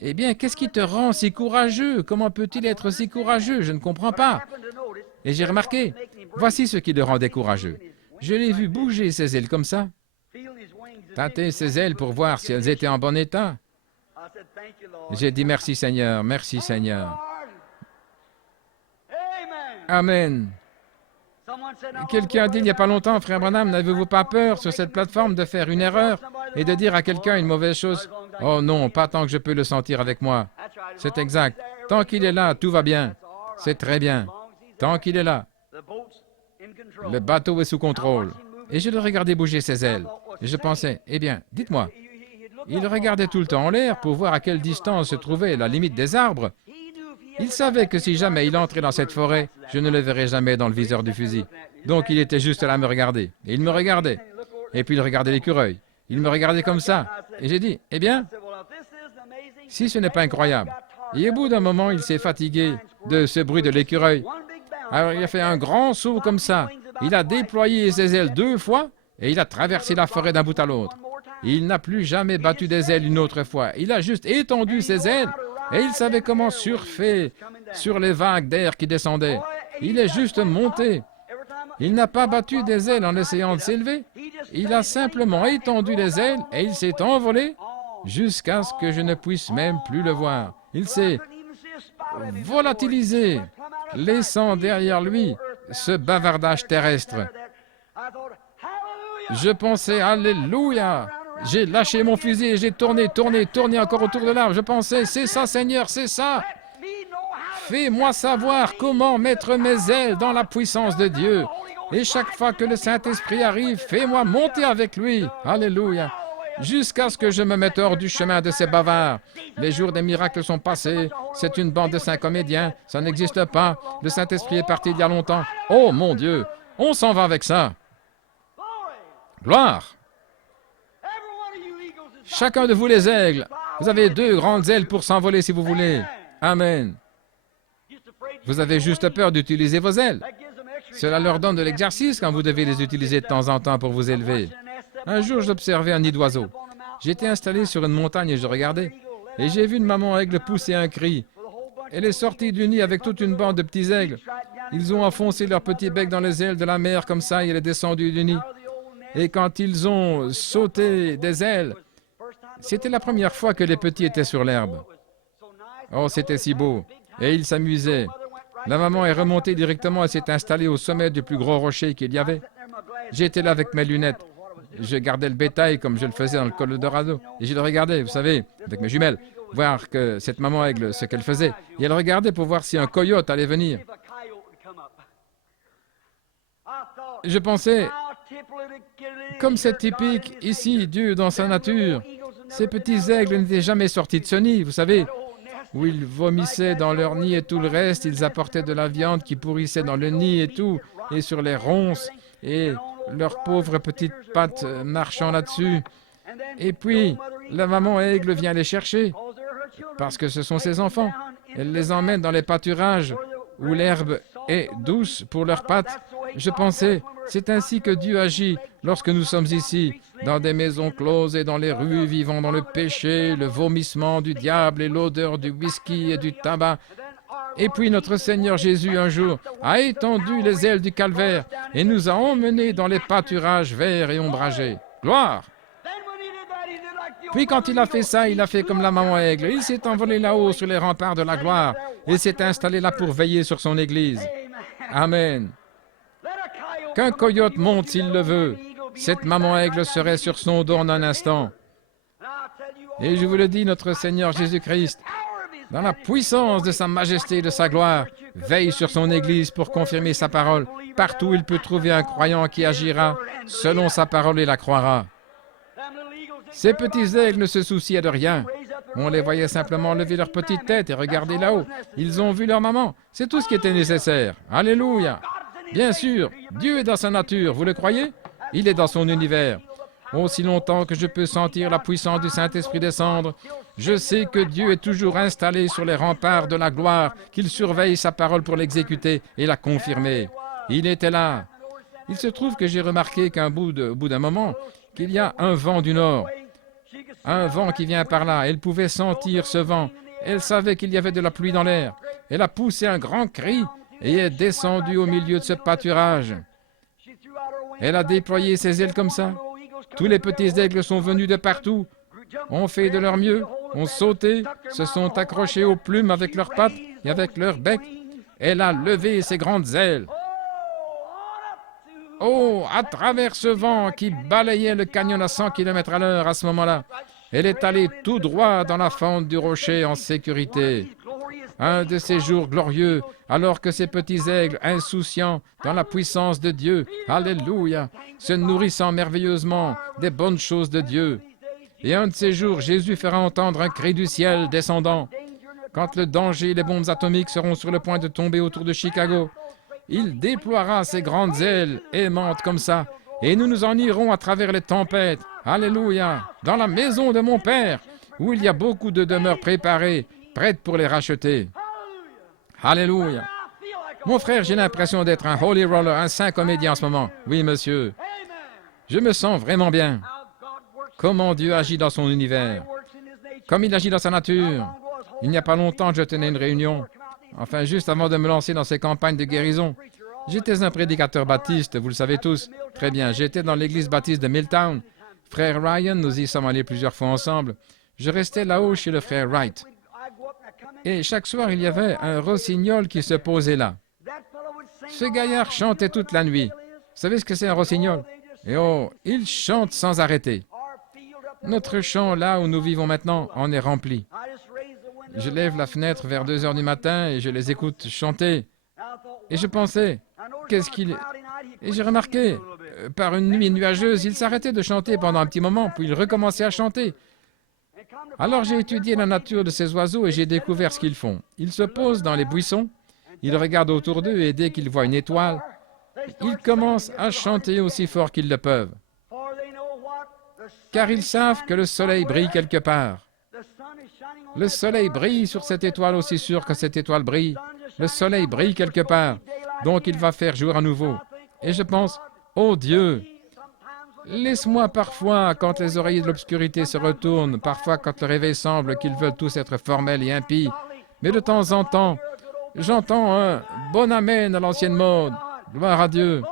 eh bien, qu'est-ce qui te rend si courageux? Comment peut-il être si courageux? Je ne comprends pas. Et j'ai remarqué, voici ce qui le rendait courageux. Je l'ai vu bouger ses ailes comme ça, tâter ses ailes pour voir si elles étaient en bon état. J'ai dit merci Seigneur, merci Seigneur. Amen. Quelqu'un a dit il n'y a pas longtemps, frère Branham, n'avez-vous pas peur sur cette plateforme de faire une erreur et de dire à quelqu'un une mauvaise chose? Oh non, pas tant que je peux le sentir avec moi. C'est exact. Tant qu'il est là, tout va bien. C'est très bien. Tant qu'il est là. Le bateau est sous contrôle. Et je le regardais bouger ses ailes. Et je pensais, eh bien, dites-moi. Il regardait tout le temps en l'air pour voir à quelle distance se trouvait la limite des arbres. Il savait que si jamais il entrait dans cette forêt, je ne le verrais jamais dans le viseur du fusil. Donc il était juste là à me regarder. Et il me regardait. Et puis il regardait l'écureuil. Il me regardait comme ça. Et j'ai dit, eh bien, si ce n'est pas incroyable, Et au bout d'un moment, il s'est fatigué de ce bruit de l'écureuil. Alors il a fait un grand saut comme ça. Il a déployé ses ailes 2 fois et il a traversé la forêt d'un bout à l'autre. Il n'a plus jamais battu des ailes une autre fois. Il a juste étendu ses ailes et il savait comment surfer sur les vagues d'air qui descendaient. Il est juste monté. Il n'a pas battu des ailes en essayant de s'élever. Il a simplement étendu les ailes et il s'est envolé jusqu'à ce que je ne puisse même plus le voir. Il s'est volatilisé, laissant derrière lui ce bavardage terrestre. Je pensais, alléluia, j'ai lâché mon fusil et j'ai tourné encore autour de l'arbre. Je pensais, c'est ça Seigneur, c'est ça. Fais-moi savoir comment mettre mes ailes dans la puissance de Dieu. Et chaque fois que le Saint-Esprit arrive, fais-moi monter avec lui. Alléluia. Jusqu'à ce que je me mette hors du chemin de ces bavards. Les jours des miracles sont passés. C'est une bande de 5 comédiens. Ça n'existe pas. Le Saint-Esprit est parti il y a longtemps. Oh mon Dieu, on s'en va avec ça. Gloire. Chacun de vous les aigles, vous avez 2 grandes ailes pour s'envoler si vous voulez. Amen. Vous avez juste peur d'utiliser vos ailes. Cela leur donne de l'exercice quand vous devez les utiliser de temps en temps pour vous élever. Un jour, j'observais un nid d'oiseaux. J'étais installé sur une montagne et je regardais. Et j'ai vu une maman aigle pousser un cri. Elle est sortie du nid avec toute une bande de petits aigles. Ils ont enfoncé leur petit bec dans les ailes de la mère comme ça et elle est descendue du nid. Et quand ils ont sauté des ailes, c'était la première fois que les petits étaient sur l'herbe. Oh, c'était si beau. Et ils s'amusaient. La maman est remontée directement et s'est installée au sommet du plus gros rocher qu'il y avait. J'étais là avec mes lunettes. Je gardais le bétail comme je le faisais dans le Colorado. Et je le regardais, vous savez, avec mes jumelles, voir que cette maman aigle, ce qu'elle faisait. Et elle regardait pour voir si un coyote allait venir. Je pensais, comme c'est typique ici, Dieu dans sa nature, ces petits aigles n'étaient jamais sortis de ce nid, vous savez, où ils vomissaient dans leur nid et tout le reste, ils apportaient de la viande qui pourrissait dans le nid et tout, et sur les ronces, et leurs pauvres petites pattes marchant là-dessus. Et puis, la maman aigle vient les chercher, parce que ce sont ses enfants. Elle les emmène dans les pâturages, où l'herbe est douce pour leurs pattes. Je pensais, c'est ainsi que Dieu agit lorsque nous sommes ici, dans des maisons closes et dans les rues, vivant dans le péché, le vomissement du diable et l'odeur du whisky et du tabac. Et puis notre Seigneur Jésus, un jour, a étendu les ailes du calvaire et nous a emmenés dans les pâturages verts et ombragés. Gloire! Puis quand il a fait ça, il a fait comme la maman aigle. Il s'est envolé là-haut sur les remparts de la gloire et s'est installé là pour veiller sur son Église. Amen. Qu'un coyote monte s'il le veut, cette maman aigle serait sur son dos en un instant. Et je vous le dis, notre Seigneur Jésus-Christ, dans la puissance de sa majesté et de sa gloire, veille sur son Église pour confirmer sa parole. Partout il peut trouver un croyant qui agira selon sa parole et la croira. Ces petits aigles ne se souciaient de rien. On les voyait simplement lever leur petite tête et regarder là-haut. Ils ont vu leur maman. C'est tout ce qui était nécessaire. Alléluia. Bien sûr, Dieu est dans sa nature, vous le croyez? Il est dans son univers. Aussi longtemps que je peux sentir la puissance du Saint-Esprit descendre, je sais que Dieu est toujours installé sur les remparts de la gloire, qu'il surveille sa parole pour l'exécuter et la confirmer. Il était là. Il se trouve que j'ai remarqué qu'au bout d'un moment, qu'il y a un vent du nord, un vent qui vient par là. Elle pouvait sentir ce vent. Elle savait qu'il y avait de la pluie dans l'air. Elle a poussé un grand cri et est descendue au milieu de ce pâturage. Elle a déployé ses ailes comme ça. Tous les petits aigles sont venus de partout, ont fait de leur mieux, ont sauté, se sont accrochés aux plumes avec leurs pattes et avec leur bec. Elle a levé ses grandes ailes. Oh, à travers ce vent qui balayait le canyon à 100 km à l'heure à ce moment-là, elle est allée tout droit dans la fente du rocher en sécurité. Un de ces jours glorieux, alors que ces petits aigles insouciants dans la puissance de Dieu, alléluia, se nourrissant merveilleusement des bonnes choses de Dieu. Et un de ces jours, Jésus fera entendre un cri du ciel descendant. Quand le danger et les bombes atomiques seront sur le point de tomber autour de Chicago, il déploiera ses grandes ailes aimantes comme ça, et nous nous en irons à travers les tempêtes, alléluia, dans la maison de mon Père, où il y a beaucoup de demeures préparées prête pour les racheter. Alléluia. Mon frère, j'ai l'impression d'être un holy roller, un saint comédien en ce moment. Oui, monsieur. Je me sens vraiment bien. Comment Dieu agit dans son univers. Comme il agit dans sa nature. Il n'y a pas longtemps, je tenais une réunion. Enfin, juste avant de me lancer dans ces campagnes de guérison. J'étais un prédicateur baptiste, vous le savez tous. Très bien, j'étais dans l'église baptiste de Milltown. Frère Ryan, nous y sommes allés plusieurs fois ensemble. Je restais là-haut chez le frère Wright. Et chaque soir, il y avait un rossignol qui se posait là. Ce gaillard chantait toute la nuit. Vous savez ce que c'est un rossignol? Et oh, il chante sans arrêter. Notre champ, là où nous vivons maintenant, en est rempli. Je lève la fenêtre vers 2 heures du matin et je les écoute chanter. Et je pensais, qu'est-ce qu'il... Et j'ai remarqué, par une nuit nuageuse, il s'arrêtait de chanter pendant un petit moment, puis il recommençait à chanter. Alors j'ai étudié la nature de ces oiseaux et j'ai découvert ce qu'ils font. Ils se posent dans les buissons, ils regardent autour d'eux et dès qu'ils voient une étoile, ils commencent à chanter aussi fort qu'ils le peuvent. Car ils savent que le soleil brille quelque part. Le soleil brille sur cette étoile aussi sûr que cette étoile brille. Le soleil brille quelque part, donc il va faire jour à nouveau. Et je pense, oh Dieu, laisse-moi parfois, quand les oreillers de l'obscurité se retournent, parfois quand le réveil semble qu'ils veulent tous être formels et impies, mais de temps en temps, j'entends un « bon amen » à l'ancienne mode, gloire à Dieu.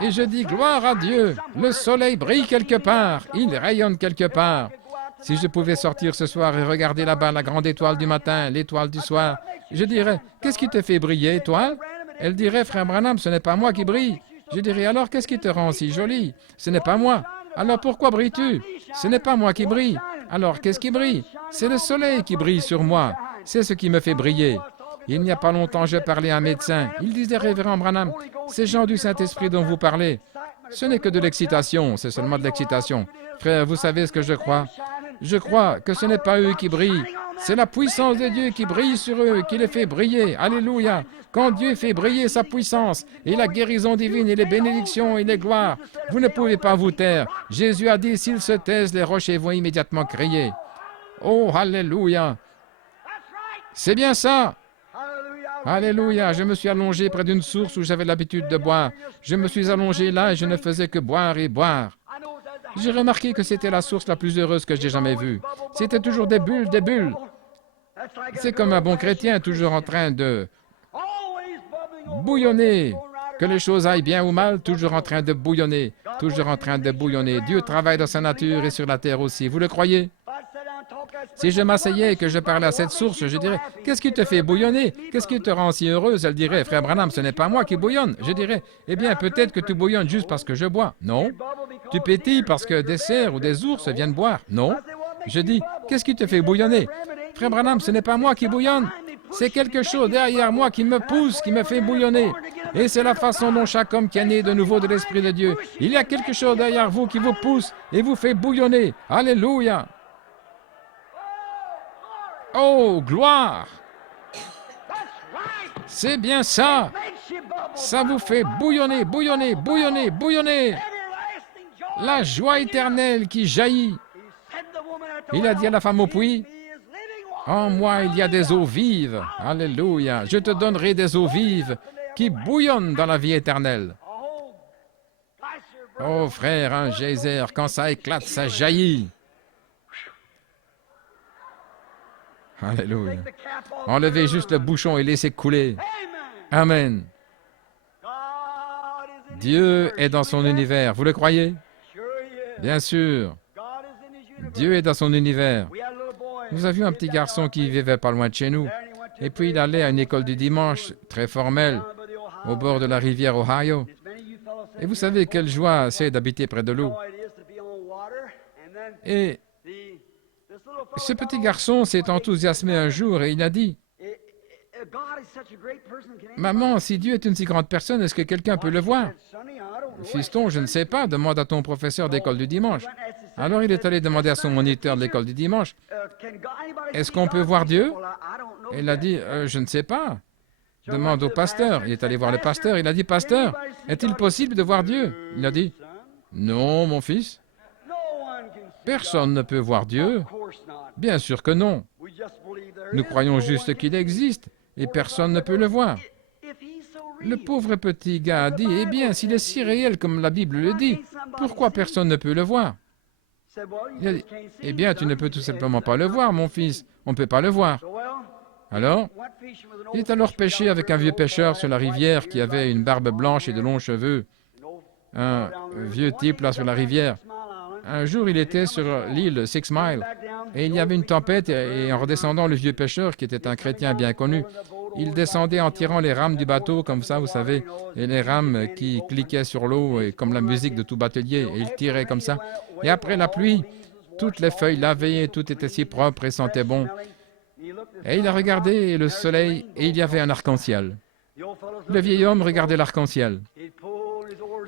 Et je dis, gloire à Dieu, le soleil brille quelque part, il rayonne quelque part. Si je pouvais sortir ce soir et regarder là-bas la grande étoile du matin, l'étoile du soir, je dirais, qu'est-ce qui te fait briller, étoile? Elle dirait, frère Branham, ce n'est pas moi qui brille. Je dirais, alors qu'est-ce qui te rend si jolie? Ce n'est pas moi. Alors pourquoi brilles-tu? Ce n'est pas moi qui brille. Alors qu'est-ce qui brille? C'est le soleil qui brille sur moi. C'est ce qui me fait briller. Il n'y a pas longtemps, je parlais à un médecin. Il disait, révérend Branham, ces gens du Saint-Esprit dont vous parlez, ce n'est que de l'excitation, c'est seulement de l'excitation. Frère, vous savez ce que je crois? Je crois que ce n'est pas eux qui brillent, c'est la puissance de Dieu qui brille sur eux, qui les fait briller. Alléluia! Quand Dieu fait briller sa puissance, et la guérison divine, et les bénédictions, et les gloires, vous ne pouvez pas vous taire. Jésus a dit, s'ils se taisent, les rochers vont immédiatement crier. Oh, Alléluia! C'est bien ça! Alléluia! Je me suis allongé près d'une source où j'avais l'habitude de boire. Je me suis allongé là et je ne faisais que boire et boire. J'ai remarqué que c'était la source la plus heureuse que j'ai jamais vue. C'était toujours des bulles, des bulles. C'est comme un bon chrétien, toujours en train de bouillonner. Que les choses aillent bien ou mal, toujours en train de bouillonner. Toujours en train de bouillonner. Dieu travaille dans sa nature et sur la terre aussi. Vous le croyez? Si je m'asseyais et que je parlais à cette source, je dirais, qu'est-ce qui te fait bouillonner? Qu'est-ce qui te rend si heureuse? Elle dirait, frère Branham, ce n'est pas moi qui bouillonne. Je dirais, eh bien, peut-être que tu bouillonnes juste parce que je bois. Non. Tu pétilles parce que des cerfs ou des ours viennent boire. Non. Je dis, qu'est-ce qui te fait bouillonner? Frère Branham, ce n'est pas moi qui bouillonne. C'est quelque chose derrière moi qui me pousse, qui me fait bouillonner. Et c'est la façon dont chaque homme qui est né de nouveau de l'Esprit de Dieu, il y a quelque chose derrière vous qui vous pousse et vous fait bouillonner. Alléluia! Oh, gloire! C'est bien ça! Ça vous fait bouillonner, bouillonner, bouillonner, bouillonner! La joie éternelle qui jaillit. Il a dit à la femme au puits, en moi il y a des eaux vives. Alléluia! Je te donnerai des eaux vives qui bouillonnent dans la vie éternelle. Oh frère, un geyser, quand ça éclate, ça jaillit. Alléluia. Enlevez juste le bouchon et laissez couler. Amen. Dieu est dans son univers. Vous le croyez? Bien sûr. Dieu est dans son univers. Nous avions un petit garçon qui vivait pas loin de chez nous. Et puis il allait à une école du dimanche, très formelle, au bord de la rivière Ohio. Et vous savez quelle joie c'est d'habiter près de l'eau. Et ce petit garçon s'est enthousiasmé un jour et il a dit, « Maman, si Dieu est une si grande personne, est-ce que quelqu'un peut le voir? » « Fiston, je ne sais pas, demande à ton professeur d'école du dimanche. » Alors il est allé demander à son moniteur de l'école du dimanche, « Est-ce qu'on peut voir Dieu? » Il a dit, « Je ne sais pas. » Demande au pasteur. Il est allé voir le pasteur. Il a dit, « Pasteur, est-il possible de voir Dieu? » Il a dit, « Non, mon fils. Personne ne peut voir Dieu. Bien sûr que non. Nous croyons juste qu'il existe et personne ne peut le voir. Le pauvre petit gars a dit, eh bien, s'il est si réel comme la Bible le dit, pourquoi personne ne peut le voir? Il a dit, eh bien, tu ne peux tout simplement pas le voir, mon fils, on ne peut pas le voir. Alors, il est alors pêché avec un vieux pêcheur sur la rivière qui avait une barbe blanche et de longs cheveux. Un vieux type là sur la rivière. Un jour, il était sur l'île Six Mile et il y avait une tempête et en redescendant, le vieux pêcheur, qui était un chrétien bien connu, il descendait en tirant les rames du bateau comme ça, vous savez, et les rames qui cliquaient sur l'eau et comme la musique de tout batelier, et il tirait comme ça. Et après la pluie, toutes les feuilles lavées, tout était si propre et sentait bon. Et il a regardé le soleil et il y avait un arc-en-ciel. Le vieil homme regardait l'arc-en-ciel.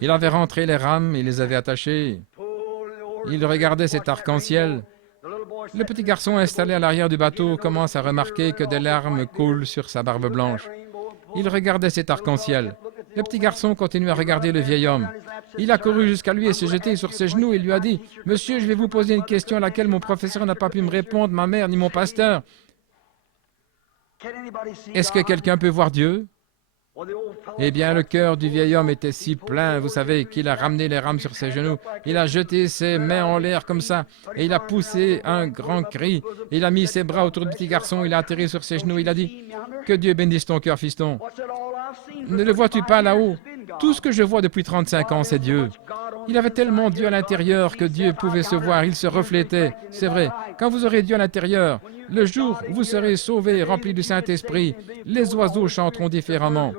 Il avait rentré les rames, il les avait attachées. Il regardait cet arc-en-ciel. Le petit garçon installé à l'arrière du bateau commence à remarquer que des larmes coulent sur sa barbe blanche. Il regardait cet arc-en-ciel. Le petit garçon continue à regarder le vieil homme. Il a couru jusqu'à lui et s'est jeté sur ses genoux et lui a dit « Monsieur, je vais vous poser une question à laquelle mon professeur n'a pas pu me répondre, ma mère ni mon pasteur. Est-ce que quelqu'un peut voir Dieu ?» Eh bien, le cœur du vieil homme était si plein, vous savez, qu'il a ramené les rames sur ses genoux. Il a jeté ses mains en l'air comme ça, et il a poussé un grand cri. Il a mis ses bras autour du petit garçon, il a atterri sur ses genoux, il a dit « Que Dieu bénisse ton cœur, fiston. Ne le vois-tu pas là-haut? Tout ce que je vois depuis 35 ans, c'est Dieu. » Il avait tellement Dieu à l'intérieur que Dieu pouvait se voir, il se reflétait. C'est vrai, quand vous aurez Dieu à l'intérieur, le jour où vous serez sauvés, remplis du Saint-Esprit, les oiseaux chanteront différemment.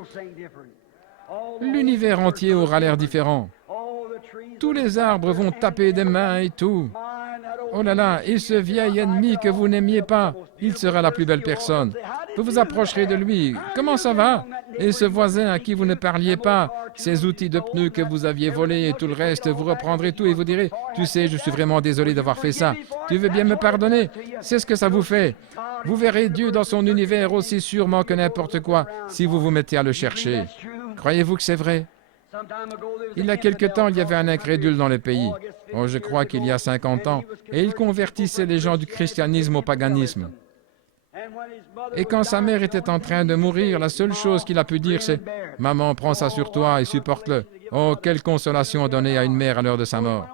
L'univers entier aura l'air différent. Tous les arbres vont taper des mains et tout. Oh là là, et ce vieil ennemi que vous n'aimiez pas, il sera la plus belle personne. Vous vous approcherez de lui. Comment ça va? Et ce voisin à qui vous ne parliez pas, ces outils de pneus que vous aviez volés et tout le reste, vous reprendrez tout et vous direz, tu sais, je suis vraiment désolé d'avoir fait ça. Tu veux bien me pardonner? C'est ce que ça vous fait. Vous verrez Dieu dans son univers aussi sûrement que n'importe quoi si vous vous mettez à le chercher. Croyez-vous que c'est vrai? Il y a quelque temps, il y avait un incrédule dans le pays. Oh, je crois qu'il y a 50 ans. Et il convertissait les gens du christianisme au paganisme. Et quand sa mère était en train de mourir, la seule chose qu'il a pu dire, c'est « Maman, prends ça sur toi et supporte-le. » Oh, quelle consolation donner à une mère à l'heure de sa mort.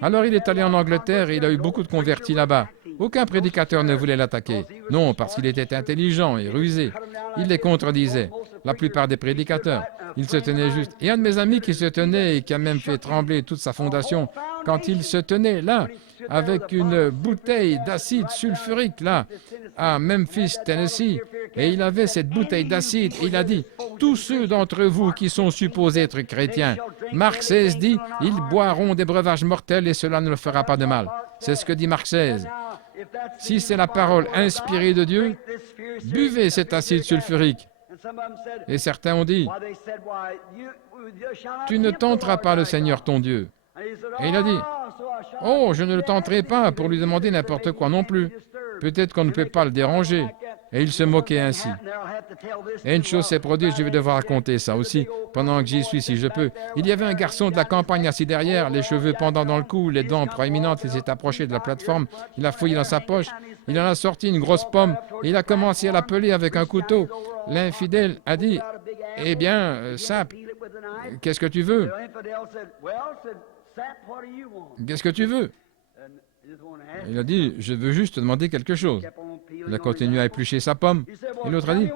Alors il est allé en Angleterre et il a eu beaucoup de convertis là-bas. Aucun prédicateur ne voulait l'attaquer. Non, parce qu'il était intelligent et rusé. Il les contredisait. La plupart des prédicateurs. Il se tenait juste. Et un de mes amis qui se tenait et qui a même fait trembler toute sa fondation, quand il se tenait là, avec une bouteille d'acide sulfurique là, à Memphis, Tennessee, et il avait cette bouteille d'acide, et il a dit, tous ceux d'entre vous qui sont supposés être chrétiens, Marc 16 dit, ils boiront des breuvages mortels et cela ne leur fera pas de mal. C'est ce que dit Marc 16. Si c'est la parole inspirée de Dieu, buvez cet acide sulfurique. Et certains ont dit, tu ne tenteras pas le Seigneur ton Dieu. Et il a dit, oh, je ne le tenterai pas pour lui demander n'importe quoi non plus. Peut-être qu'on ne peut pas le déranger. Et il se moquait ainsi. Et une chose s'est produite, je vais devoir raconter ça aussi, pendant que j'y suis si je peux. Il y avait un garçon de la campagne assis derrière, les cheveux pendant dans le cou, les dents proéminentes, il s'est approché de la plateforme, il a fouillé dans sa poche, il en a sorti une grosse pomme, et il a commencé à l'appeler avec un couteau. L'infidèle a dit, eh bien, Sap, qu'est-ce que tu veux? Qu'est-ce que tu veux? Il a dit, je veux juste te demander quelque chose. Il a continué à éplucher sa pomme. Et l'autre a dit,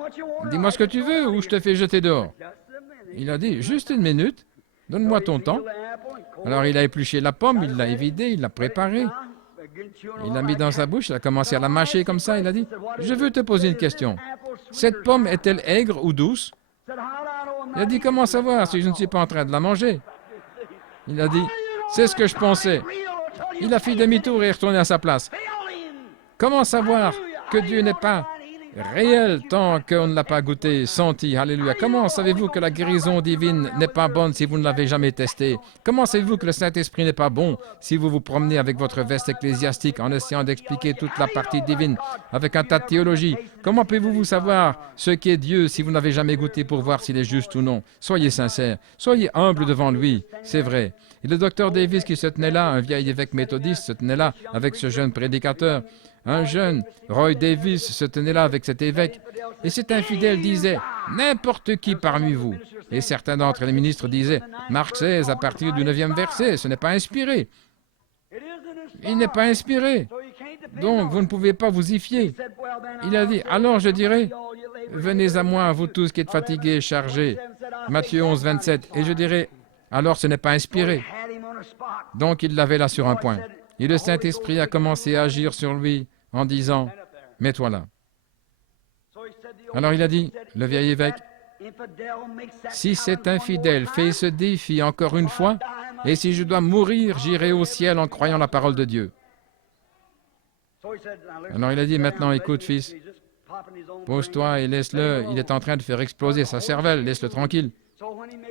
dis-moi ce que tu veux ou je te fais jeter dehors. Il a dit, juste une minute, donne-moi ton temps. Alors il a épluché la pomme, il l'a évidée, il l'a préparée. Il l'a mis dans sa bouche, il a commencé à la mâcher comme ça. Il a dit, je veux te poser une question. Cette pomme est-elle aigre ou douce? Il a dit, comment savoir si je ne suis pas en train de la manger? Il a dit, c'est ce que je pensais. Il a fait demi-tour et est retourné à sa place. Comment savoir que Dieu n'est pas réel tant qu'on ne l'a pas goûté, senti? Alléluia. Comment savez-vous que la guérison divine n'est pas bonne si vous ne l'avez jamais testée? Comment savez-vous que le Saint-Esprit n'est pas bon si vous vous promenez avec votre veste ecclésiastique en essayant d'expliquer toute la partie divine avec un tas de théologie? Comment pouvez-vous savoir ce qu'est Dieu si vous n'avez jamais goûté pour voir s'il est juste ou non? Soyez sincères, soyez humbles devant lui, c'est vrai. Et le docteur Davis qui se tenait là, un vieil évêque méthodiste, se tenait là avec ce jeune prédicateur. Un jeune, Roy Davis, se tenait là avec cet évêque, et cet infidèle disait « N'importe qui parmi vous ». Et certains d'entre les ministres disaient « Marc 16, à partir du 9e verset, ce n'est pas inspiré. Il n'est pas inspiré, donc vous ne pouvez pas vous y fier. » Il a dit « Alors je dirai, venez à moi, vous tous qui êtes fatigués et chargés. » Matthieu 11, 27. Et je dirai « Alors ce n'est pas inspiré. » Donc il l'avait là sur un point. Et le Saint-Esprit a commencé à agir sur lui en disant « Mets-toi là. » Alors il a dit, le vieil évêque, « Si cet infidèle fait ce défi encore une fois, et si je dois mourir, j'irai au ciel en croyant la parole de Dieu. » Alors il a dit, « Maintenant écoute, fils, pose-toi et laisse-le, il est en train de faire exploser sa cervelle, laisse-le tranquille. »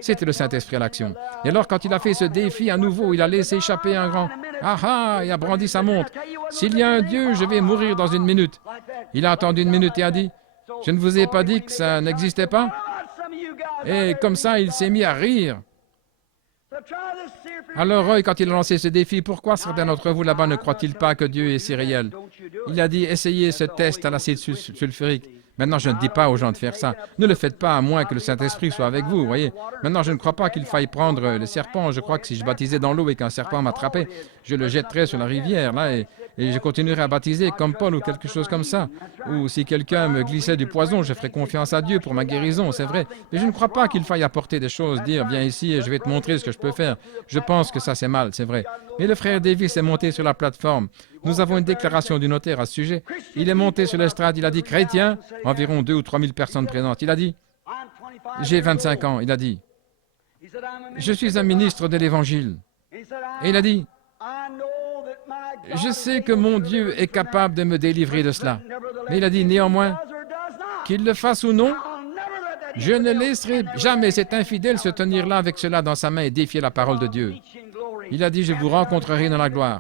C'était le Saint-Esprit à l'action. Et alors, quand il a fait ce défi à nouveau, il a laissé échapper un grand « Ah ah !» et a brandi sa montre. « S'il y a un Dieu, je vais mourir dans 1 minute. » Il a attendu 1 minute et a dit « Je ne vous ai pas dit que ça n'existait pas ?» Et comme ça, il s'est mis à rire. Alors, Roy, quand il a lancé ce défi, pourquoi certains d'entre vous là-bas ne croient-ils pas que Dieu est si réel? Il a dit « Essayez ce test à l'acide sulfurique. » Maintenant, je ne dis pas aux gens de faire ça. Ne le faites pas à moins que le Saint-Esprit soit avec vous, voyez. Maintenant, je ne crois pas qu'il faille prendre le serpent. Je crois que si je baptisais dans l'eau et qu'un serpent m'attrapait, je le jetterais sur la rivière, là, et je continuerais à baptiser comme Paul ou quelque chose comme ça. Ou si quelqu'un me glissait du poison, je ferais confiance à Dieu pour ma guérison, c'est vrai. Mais je ne crois pas qu'il faille apporter des choses, dire « Viens ici et je vais te montrer ce que je peux faire ». Je pense que ça, c'est mal, c'est vrai. Mais le frère Davis est monté sur la plateforme. Nous avons une déclaration du notaire à ce sujet. Il est monté sur l'estrade, il a dit « Chrétien », environ 2 ou 3 000 personnes présentes. Il a dit « J'ai 25 ans », il a dit « Je suis un ministre de l'Évangile ». Et il a dit « Je sais que mon Dieu est capable de me délivrer de cela. » Mais il a dit « Néanmoins, qu'il le fasse ou non, je ne laisserai jamais cet infidèle se tenir là avec cela dans sa main et défier la parole de Dieu. » Il a dit « Je vous rencontrerai dans la gloire. »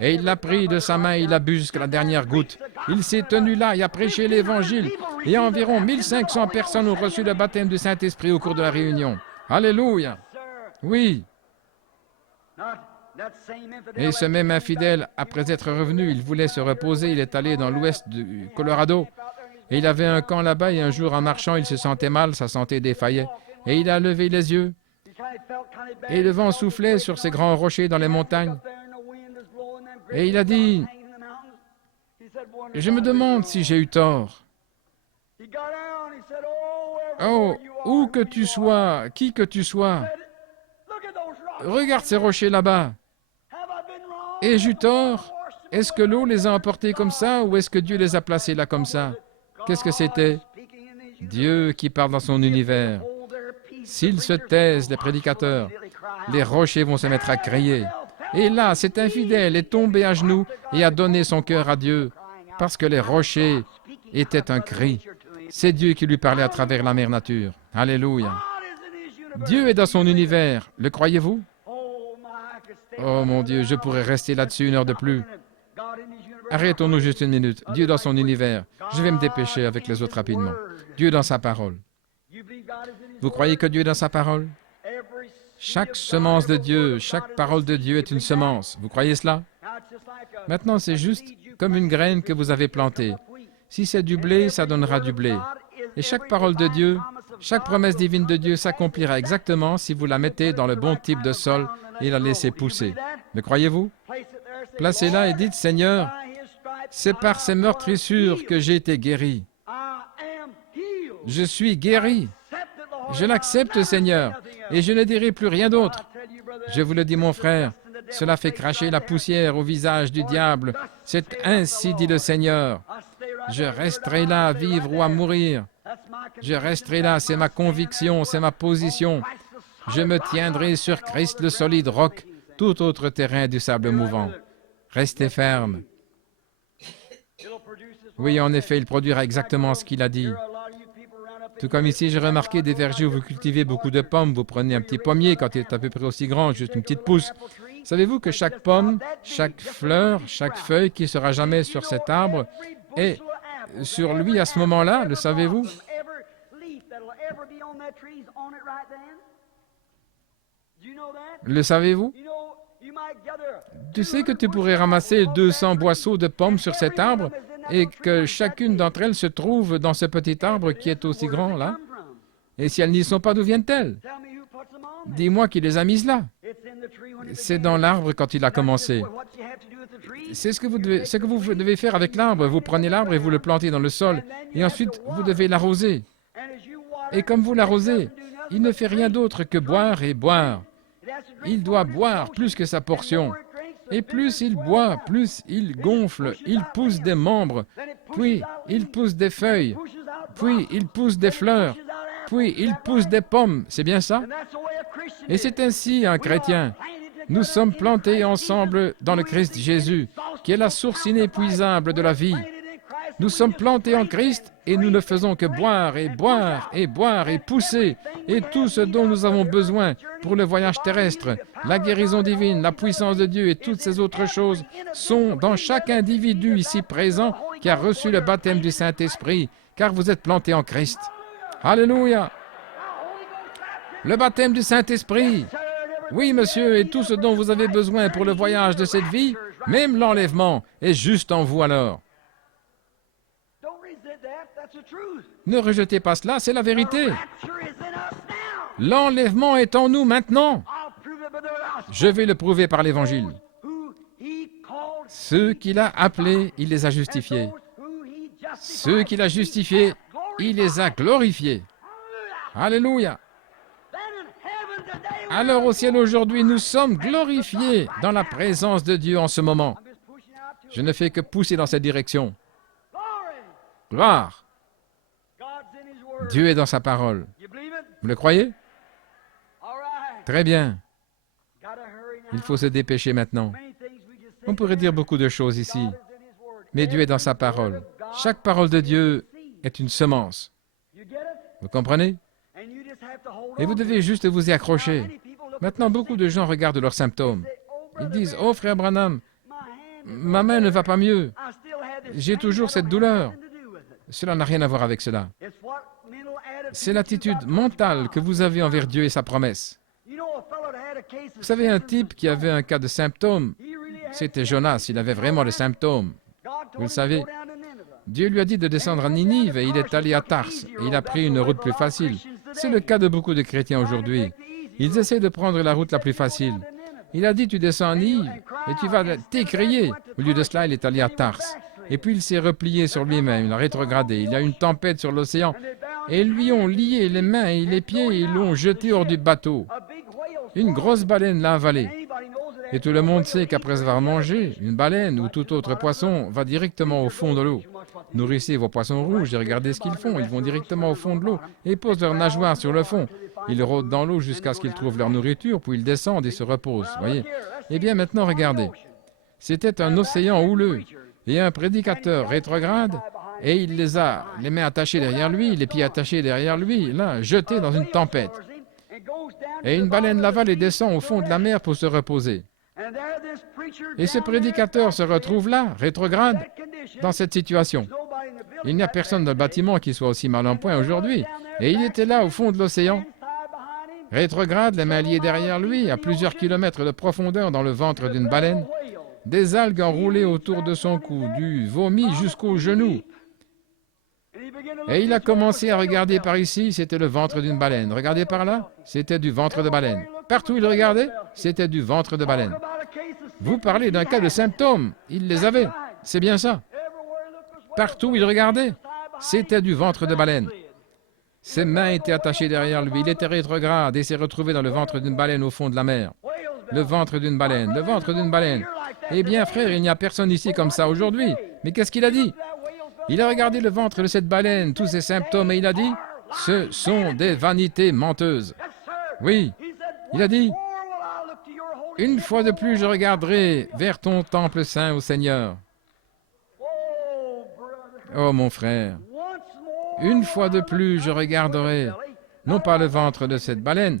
Et il l'a pris de sa main, il l'a bu jusqu'à la dernière goutte. Il s'est tenu là et a prêché l'Évangile. Et environ 1500 personnes ont reçu le baptême du Saint-Esprit au cours de la réunion. Alléluia! Oui. Et ce même infidèle, après être revenu, il voulait se reposer. Il est allé dans l'ouest du Colorado. Et il avait un camp là-bas et un jour, en marchant, il se sentait mal, sa santé défaillait. Et il a levé les yeux. Et le vent soufflait sur ces grands rochers dans les montagnes. Et il a dit, « Je me demande si j'ai eu tort. Oh, où que tu sois, qui que tu sois, regarde ces rochers là-bas. Ai-je eu tort? Est-ce que l'eau les a emportés comme ça ou est-ce que Dieu les a placés là comme ça? » Qu'est-ce que c'était? Dieu qui parle dans son univers. S'ils se taisent, les prédicateurs, les rochers vont se mettre à crier. Et là, cet infidèle est tombé à genoux et a donné son cœur à Dieu, parce que les rochers étaient un cri. C'est Dieu qui lui parlait à travers la mère nature. Alléluia. Dieu est dans son univers. Le croyez-vous? Oh mon Dieu, je pourrais rester là-dessus 1 heure de plus. Arrêtons-nous juste 1 minute. Dieu dans son univers. Je vais me dépêcher avec les autres rapidement. Dieu dans sa parole. Vous croyez que Dieu est dans sa parole? Chaque semence de Dieu, chaque parole de Dieu est une semence. Vous croyez cela? Maintenant, c'est juste comme une graine que vous avez plantée. Si c'est du blé, ça donnera du blé. Et chaque parole de Dieu, chaque promesse divine de Dieu s'accomplira exactement si vous la mettez dans le bon type de sol et la laissez pousser. Le croyez-vous? Placez-la et dites, Seigneur, c'est par ces meurtrissures que j'ai été guéri. Je suis guéri. Je l'accepte, Seigneur, et je ne dirai plus rien d'autre. Je vous le dis, mon frère, cela fait cracher la poussière au visage du diable. C'est ainsi dit le Seigneur. Je resterai là à vivre ou à mourir. Je resterai là, c'est ma conviction, c'est ma position. Je me tiendrai sur Christ le solide roc, tout autre terrain du sable mouvant. Restez ferme. Oui, en effet, il produira exactement ce qu'il a dit. Tout comme ici, j'ai remarqué des vergers où vous cultivez beaucoup de pommes. Vous prenez un petit pommier quand il est à peu près aussi grand, juste une petite pousse. Savez-vous que chaque pomme, chaque fleur, chaque feuille qui sera jamais sur cet arbre est sur lui à ce moment-là, le savez-vous? Le savez-vous? Tu sais que tu pourrais ramasser 200 boisseaux de pommes sur cet arbre et que chacune d'entre elles se trouve dans ce petit arbre qui est aussi grand là. Et si elles n'y sont pas, d'où viennent-elles? Dis-moi qui les a mises là. C'est dans l'arbre quand il a commencé. C'est ce que vous devez faire avec l'arbre. Vous prenez l'arbre et vous le plantez dans le sol. Et ensuite, vous devez l'arroser. Et comme vous l'arrosez, il ne fait rien d'autre que boire et boire. Il doit boire plus que sa portion. Et plus il boit, plus il gonfle, il pousse des membres, puis il pousse des feuilles, puis il pousse des fleurs, puis il pousse des pommes. C'est bien ça? Et c'est ainsi un chrétien. Nous sommes plantés ensemble dans le Christ Jésus, qui est la source inépuisable de la vie. Nous sommes plantés en Christ et nous ne faisons que boire et boire et boire et pousser. Et tout ce dont nous avons besoin pour le voyage terrestre, la guérison divine, la puissance de Dieu et toutes ces autres choses sont dans chaque individu ici présent qui a reçu le baptême du Saint-Esprit, car vous êtes plantés en Christ. Alléluia! Le baptême du Saint-Esprit. Oui, monsieur, et tout ce dont vous avez besoin pour le voyage de cette vie, même l'enlèvement, est juste en vous alors. Ne rejetez pas cela, c'est la vérité. L'enlèvement est en nous maintenant. Je vais le prouver par l'Évangile. Ceux qu'il a appelés, il les a justifiés. Ceux qu'il a justifiés, il les a glorifiés. Alléluia. Alors au ciel aujourd'hui, nous sommes glorifiés dans la présence de Dieu en ce moment. Je ne fais que pousser dans cette direction. Gloire. Dieu est dans sa parole. Vous le croyez? Très bien. Il faut se dépêcher maintenant. On pourrait dire beaucoup de choses ici, mais Dieu est dans sa parole. Chaque parole de Dieu est une semence. Vous comprenez? Et vous devez juste vous y accrocher. Maintenant, beaucoup de gens regardent leurs symptômes. Ils disent, « Oh, frère Branham, ma main ne va pas mieux. J'ai toujours cette douleur. » Cela n'a rien à voir avec cela. C'est l'attitude mentale que vous avez envers Dieu et sa promesse. Vous savez, un type qui avait un cas de symptômes, c'était Jonas, il avait vraiment des symptômes. Vous le savez, Dieu lui a dit de descendre à Ninive et il est allé à Tars et il a pris une route plus facile. C'est le cas de beaucoup de chrétiens aujourd'hui. Ils essaient de prendre la route la plus facile. Il a dit, tu descends à Ninive et tu vas t'écrier. Au lieu de cela, il est allé à Tars. Et puis il s'est replié sur lui-même, il a rétrogradé. Il y a eu une tempête sur l'océan et ils lui ont lié les mains et les pieds et ils l'ont jeté hors du bateau. Une grosse baleine l'a avalé. Et tout le monde sait qu'après avoir mangé, une baleine ou tout autre poisson va directement au fond de l'eau. Nourrissez vos poissons rouges et regardez ce qu'ils font. Ils vont directement au fond de l'eau et posent leurs nageoires sur le fond. Ils rôdent dans l'eau jusqu'à ce qu'ils trouvent leur nourriture, puis ils descendent et se reposent. Voyez? Eh bien maintenant, regardez. C'était un océan houleux et un prédicateur rétrograde et il les a les mains attachées derrière lui, les pieds attachés derrière lui, là, jetés dans une tempête. Et une baleine l'avale et descend au fond de la mer pour se reposer. Et ce prédicateur se retrouve là, rétrograde, dans cette situation. Il n'y a personne dans le bâtiment qui soit aussi mal en point aujourd'hui. Et il était là, au fond de l'océan, rétrograde, les mains liées derrière lui, à plusieurs kilomètres de profondeur dans le ventre d'une baleine, des algues enroulées autour de son cou, du vomi jusqu'aux genoux. Et il a commencé à regarder par ici, c'était le ventre d'une baleine. Regardez par là, c'était du ventre de baleine. Partout où il regardait, c'était du ventre de baleine. Vous parlez d'un cas de symptômes, il les avait, c'est bien ça. Partout où il regardait, c'était du ventre de baleine. Ses mains étaient attachées derrière lui, il était rétrograde et s'est retrouvé dans le ventre d'une baleine au fond de la mer. Le ventre d'une baleine, le ventre d'une baleine. Eh bien, frère, il n'y a personne ici comme ça aujourd'hui. Mais qu'est-ce qu'il a dit? Il a regardé le ventre de cette baleine, tous ses symptômes, et il a dit, « Ce sont des vanités menteuses. » Oui, il a dit, « Une fois de plus, je regarderai vers ton temple saint, ô Seigneur. » Oh, mon frère, une fois de plus, je regarderai, non pas le ventre de cette baleine,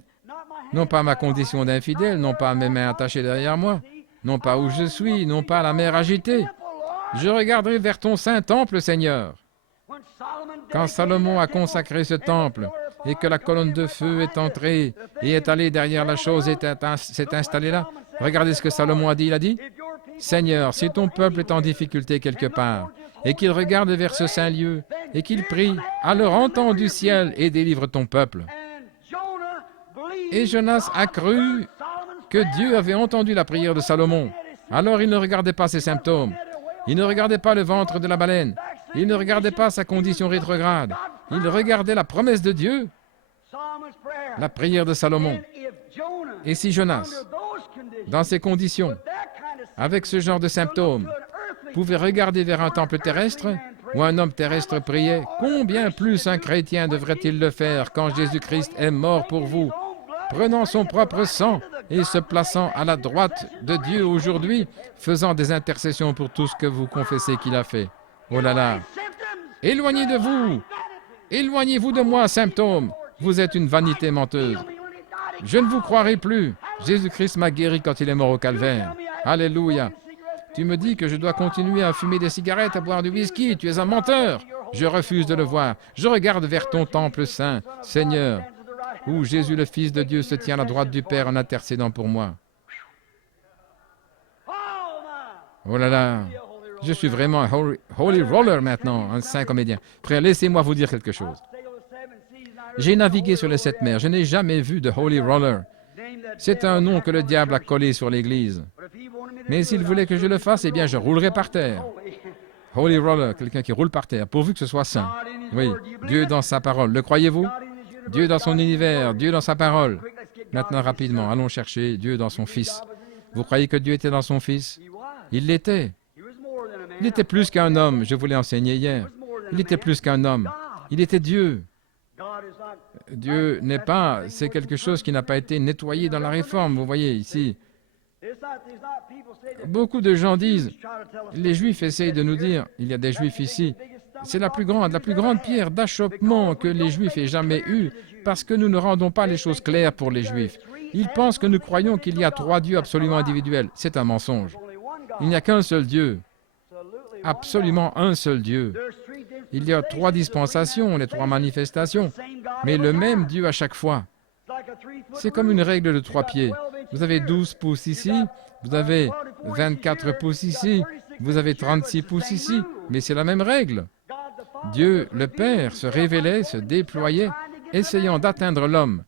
non pas ma condition d'infidèle, non pas mes mains attachées derrière moi, non pas où je suis, non pas la mer agitée. Je regarderai vers ton saint temple, Seigneur. Quand Salomon a consacré ce temple et que la colonne de feu est entrée et est allée derrière la chose et s'est installée là, Regardez ce que Salomon a dit. Il a dit, « Seigneur, si ton peuple est en difficulté quelque part, et qu'il regarde vers ce saint lieu, et qu'il prie, alors entends du ciel et délivre ton peuple. » Et Jonas a cru que Dieu avait entendu la prière de Salomon. Alors il ne regardait pas ses symptômes. Il ne regardait pas le ventre de la baleine. Il ne regardait pas sa condition rétrograde. Il regardait la promesse de Dieu, la prière de Salomon. Et si Jonas, dans ces conditions, avec ce genre de symptômes, pouvait regarder vers un temple terrestre où un homme terrestre priait, combien plus un chrétien devrait-il le faire quand Jésus-Christ est mort pour vous, prenant son propre sang et se plaçant à la droite de Dieu aujourd'hui, faisant des intercessions pour tout ce que vous confessez qu'il a fait. Oh là là! Éloignez de vous! Éloignez-vous de moi, symptômes! Vous êtes une vanité menteuse. Je ne vous croirai plus. Jésus-Christ m'a guéri quand il est mort au calvaire. Alléluia! Tu me dis que je dois continuer à fumer des cigarettes, à boire du whisky. Tu es un menteur. Je refuse de le voir. Je regarde vers ton temple saint, Seigneur, où Jésus, le Fils de Dieu, se tient à la droite du Père en intercédant pour moi. Oh là là! Je suis vraiment un holy roller maintenant, un saint comédien. Frère, laissez-moi vous dire quelque chose. J'ai navigué sur les 7 mers. Je n'ai jamais vu de holy roller. C'est un nom que le diable a collé sur l'Église. Mais s'il voulait que je le fasse, eh bien, je roulerais par terre. Holy roller, quelqu'un qui roule par terre, pourvu que ce soit saint. Oui, Dieu dans sa parole. Le croyez-vous? Dieu dans son univers, Dieu dans sa parole. Maintenant, rapidement, allons chercher Dieu dans son Fils. Vous croyez que Dieu était dans son Fils? Il l'était. Il était plus qu'un homme, je vous l'ai enseigné hier. Il était plus qu'un homme. Il était Dieu. Dieu n'est pas, c'est quelque chose qui n'a pas été nettoyé dans la réforme, vous voyez ici. Beaucoup de gens disent, les Juifs essayent de nous dire, il y a des Juifs ici, c'est la plus grande pierre d'achoppement que les Juifs aient jamais eue, parce que nous ne rendons pas les choses claires pour les Juifs. Ils pensent que nous croyons qu'il y a 3 dieux absolument individuels. C'est un mensonge. Il n'y a qu'un seul Dieu. Absolument un seul Dieu. Il y a 3 dispensations, les 3 manifestations, mais le même Dieu à chaque fois. C'est comme une règle de 3 pieds. Vous avez 12 pouces ici, vous avez 24 pouces ici, vous avez 36 pouces ici, mais c'est la même règle. Dieu, le Père, se révélait, se déployait, essayant d'atteindre l'homme.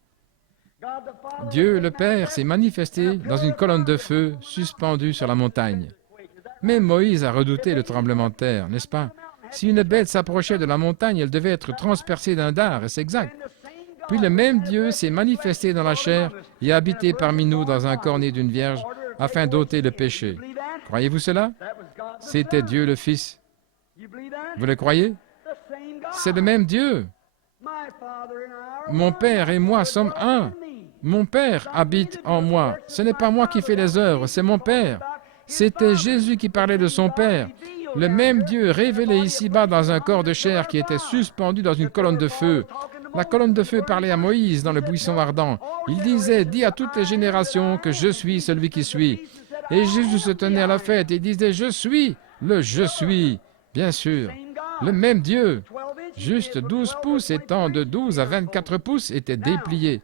Dieu, le Père, s'est manifesté dans une colonne de feu suspendue sur la montagne. Mais Moïse a redouté le tremblement de terre, n'est-ce pas? Si une bête s'approchait de la montagne, elle devait être transpercée d'un dard, et c'est exact. Puis le même Dieu s'est manifesté dans la chair et a habité parmi nous dans un corps né d'une vierge, afin d'ôter le péché. Croyez-vous cela? C'était Dieu le Fils. Vous le croyez? C'est le même Dieu. Mon Père et moi sommes un. Mon Père habite en moi. Ce n'est pas moi qui fais les œuvres, c'est mon Père. C'était Jésus qui parlait de son Père. Le même Dieu révélé ici-bas dans un corps de chair qui était suspendu dans une colonne de feu. La colonne de feu parlait à Moïse dans le buisson ardent. Il disait, dis à toutes les générations que je suis celui qui suis. Et Jésus se tenait à la fête et disait, je suis le je suis. Bien sûr, le même Dieu. Juste 12 pouces étant de 12 à 24 pouces étaient dépliés.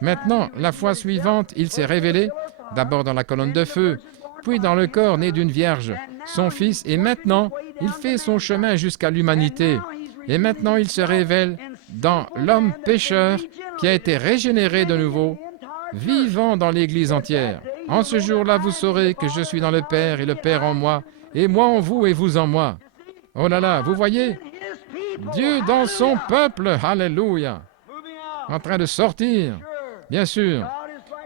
Maintenant, la fois suivante, il s'est révélé, d'abord dans la colonne de feu, puis dans le corps né d'une vierge, son Fils, et maintenant, il fait son chemin jusqu'à l'humanité. Et maintenant, il se révèle dans l'homme pécheur qui a été régénéré de nouveau, vivant dans l'Église entière. En ce jour-là, vous saurez que je suis dans le Père et le Père en moi, et moi en vous et vous en moi. Oh là là, vous voyez? Dieu dans son peuple, alléluia, en train de sortir. Bien sûr,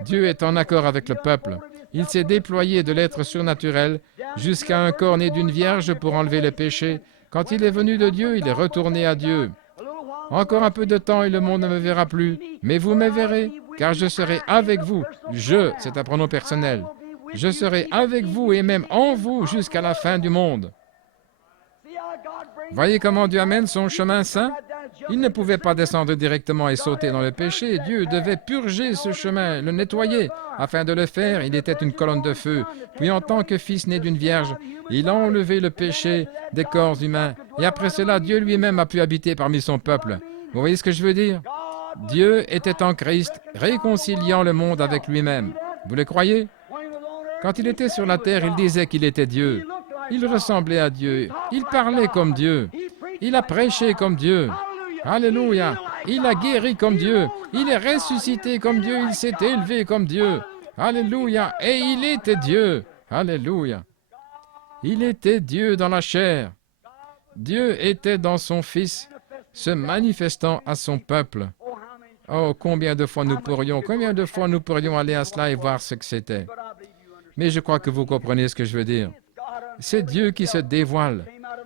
Dieu est en accord avec le peuple. Il s'est déployé de l'être surnaturel jusqu'à un corps né d'une vierge pour enlever le péché. Quand il est venu de Dieu, il est retourné à Dieu. Encore un peu de temps et le monde ne me verra plus, mais vous me verrez, car je serai avec vous. Je, c'est un pronom personnel. Je serai avec vous et même en vous jusqu'à la fin du monde. Voyez comment Dieu amène son chemin saint? Il ne pouvait pas descendre directement et sauter dans le péché. Dieu devait purger ce chemin, le nettoyer. Afin de le faire, il était une colonne de feu. Puis en tant que fils né d'une vierge, il a enlevé le péché des corps humains. Et après cela, Dieu lui-même a pu habiter parmi son peuple. Vous voyez ce que je veux dire? Dieu était en Christ, réconciliant le monde avec lui-même. Vous le croyez? Quand il était sur la terre, il disait qu'il était Dieu. Il ressemblait à Dieu. Il parlait comme Dieu. Il a prêché comme Dieu. Alléluia. Il a guéri comme Dieu. Il est ressuscité comme Dieu. Il s'est élevé comme Dieu. Alléluia. Et il était Dieu. Alléluia. Il était Dieu dans la chair. Dieu était dans son Fils, se manifestant à son peuple. Oh, combien de fois nous pourrions aller à cela et voir ce que c'était. Mais je crois que vous comprenez ce que je veux dire. C'est Dieu qui se dévoile.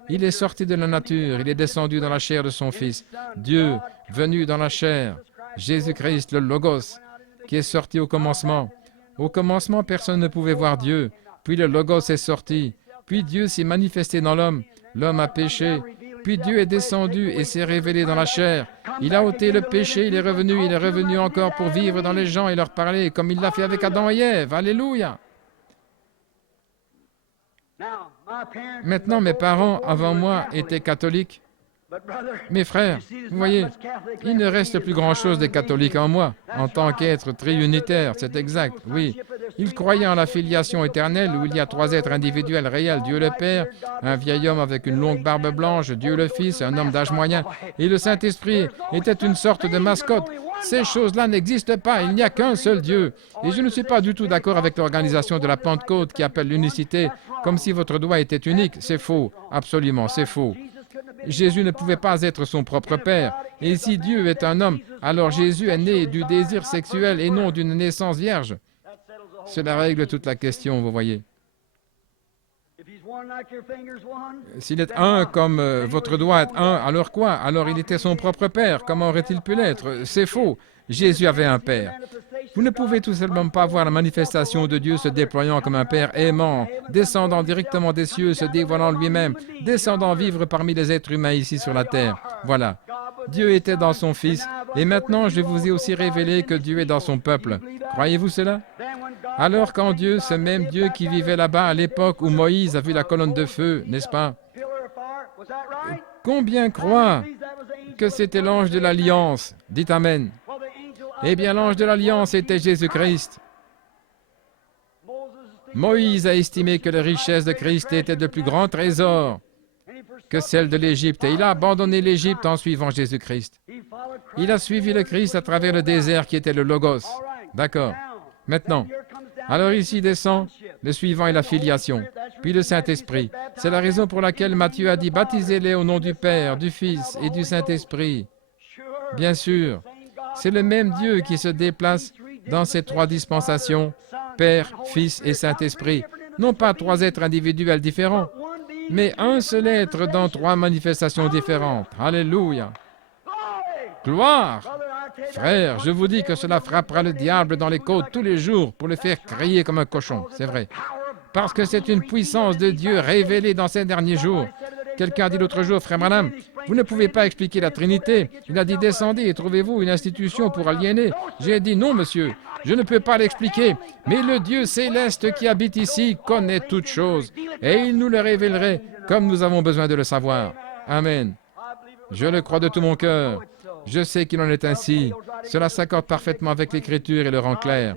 Il est sorti de la nature, il est descendu dans la chair de son Fils. Dieu, venu dans la chair, Jésus-Christ, le Logos, qui est sorti au commencement. Au commencement, personne ne pouvait voir Dieu. Puis le Logos est sorti. Puis Dieu s'est manifesté dans l'homme. L'homme a péché. Puis Dieu est descendu et s'est révélé dans la chair. Il a ôté le péché, il est revenu encore pour vivre dans les gens et leur parler, comme il l'a fait avec Adam et Ève. Alléluia! Maintenant, mes parents, avant moi, étaient catholiques. Mes frères, vous voyez, il ne reste plus grand-chose des catholiques en moi, en tant qu'être triunitaire, c'est exact, oui. Ils croyaient en la filiation éternelle, où il y a trois êtres individuels réels, Dieu le Père, un vieil homme avec une longue barbe blanche, Dieu le Fils, un homme d'âge moyen, et le Saint-Esprit était une sorte de mascotte. Ces choses-là n'existent pas, il n'y a qu'un seul Dieu. Et je ne suis pas du tout d'accord avec l'organisation de la Pentecôte qui appelle l'unicité, comme si votre doigt était unique. C'est faux, absolument, c'est faux. Jésus ne pouvait pas être son propre Père. Et si Dieu est un homme, alors Jésus est né du désir sexuel et non d'une naissance vierge. Cela règle toute la question, vous voyez. S'il est un comme votre doigt est un, alors quoi? Alors il était son propre Père. Comment aurait-il pu l'être? C'est faux. Jésus avait un Père. Vous ne pouvez tout simplement pas voir la manifestation de Dieu se déployant comme un Père aimant, descendant directement des cieux, se dévoilant lui-même, descendant vivre parmi les êtres humains ici sur la terre. Voilà. Dieu était dans son Fils, et maintenant je vous ai aussi révélé que Dieu est dans son peuple. Croyez-vous cela? Alors quand Dieu, ce même Dieu qui vivait là-bas à l'époque où Moïse a vu la colonne de feu, n'est-ce pas? Combien croient que c'était l'ange de l'Alliance? Dites Amen. Eh bien, l'ange de l'Alliance était Jésus-Christ. Moïse a estimé que les richesses de Christ étaient de plus grands trésors que celles de l'Égypte, et il a abandonné l'Égypte en suivant Jésus-Christ. Il a suivi le Christ à travers le désert qui était le Logos. D'accord. Maintenant, alors ici descend, le suivant est la filiation, puis le Saint-Esprit. C'est la raison pour laquelle Matthieu a dit « Baptisez-les au nom du Père, du Fils et du Saint-Esprit ». Bien sûr, c'est le même Dieu qui se déplace dans ces trois dispensations, Père, Fils et Saint-Esprit. Non pas trois êtres individuels différents, mais un seul être dans trois manifestations différentes. Alléluia! Gloire! Frère, je vous dis que cela frappera le diable dans les côtes tous les jours pour le faire crier comme un cochon, c'est vrai. Parce que c'est une puissance de Dieu révélée dans ces derniers jours. Quelqu'un a dit l'autre jour, frère Branham, vous ne pouvez pas expliquer la Trinité. Il a dit, descendez et trouvez-vous une institution pour aliéner. J'ai dit, non, monsieur, je ne peux pas l'expliquer. Mais le Dieu céleste qui habite ici connaît toutes choses. Et il nous le révélerait comme nous avons besoin de le savoir. Amen. Je le crois de tout mon cœur. Je sais qu'il en est ainsi. Cela s'accorde parfaitement avec l'Écriture et le rend clair.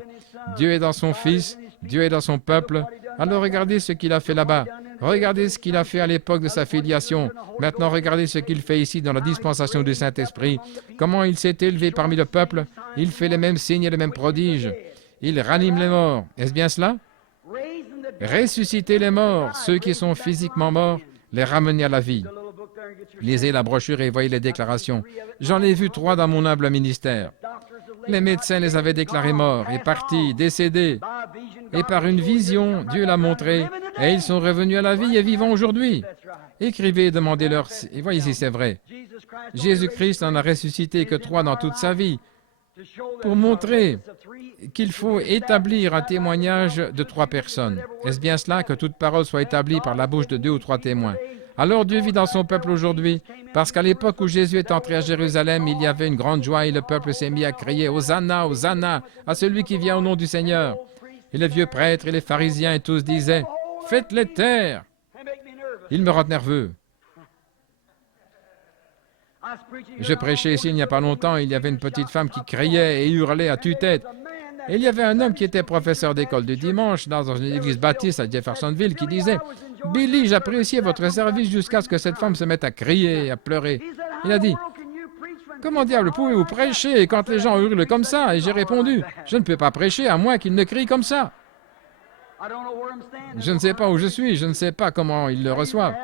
Dieu est dans son Fils, Dieu est dans son peuple. Alors regardez ce qu'il a fait là-bas. Regardez ce qu'il a fait à l'époque de sa filiation. Maintenant, regardez ce qu'il fait ici dans la dispensation du Saint-Esprit. Comment il s'est élevé parmi le peuple. Il fait les mêmes signes et les mêmes prodiges. Il ranime les morts. Est-ce bien cela? Ressusciter les morts, ceux qui sont physiquement morts, les ramener à la vie. Lisez la brochure et voyez les déclarations. J'en ai vu 3 dans mon humble ministère. Les médecins les avaient déclarés morts et partis, décédés. Et par une vision, Dieu l'a montré, et ils sont revenus à la vie et vivants aujourd'hui. Écrivez et demandez-leur, et voyez si c'est vrai. Jésus-Christ n'en a ressuscité que 3 dans toute sa vie, pour montrer qu'il faut établir un témoignage de 3 personnes. Est-ce bien cela, que toute parole soit établie par la bouche de 2 ou 3 témoins? Alors Dieu vit dans son peuple aujourd'hui, parce qu'à l'époque où Jésus est entré à Jérusalem, il y avait une grande joie et le peuple s'est mis à crier « Hosanna, Hosanna, à celui qui vient au nom du Seigneur ». Et les vieux prêtres et les pharisiens et tous disaient « Faites-les taire ». Il me rend nerveux. Je prêchais ici il n'y a pas longtemps, il y avait une petite femme qui criait et hurlait à tue-tête. Et il y avait un homme qui était professeur d'école du dimanche dans une église baptiste à Jeffersonville qui disait « Billy, j'appréciais votre service jusqu'à ce que cette femme se mette à crier et à pleurer. » Il a dit « Comment diable pouvez-vous prêcher quand les gens hurlent comme ça ?» Et j'ai répondu « Je ne peux pas prêcher à moins qu'ils ne crient comme ça. » Je ne sais pas où je suis, je ne sais pas comment ils le reçoivent.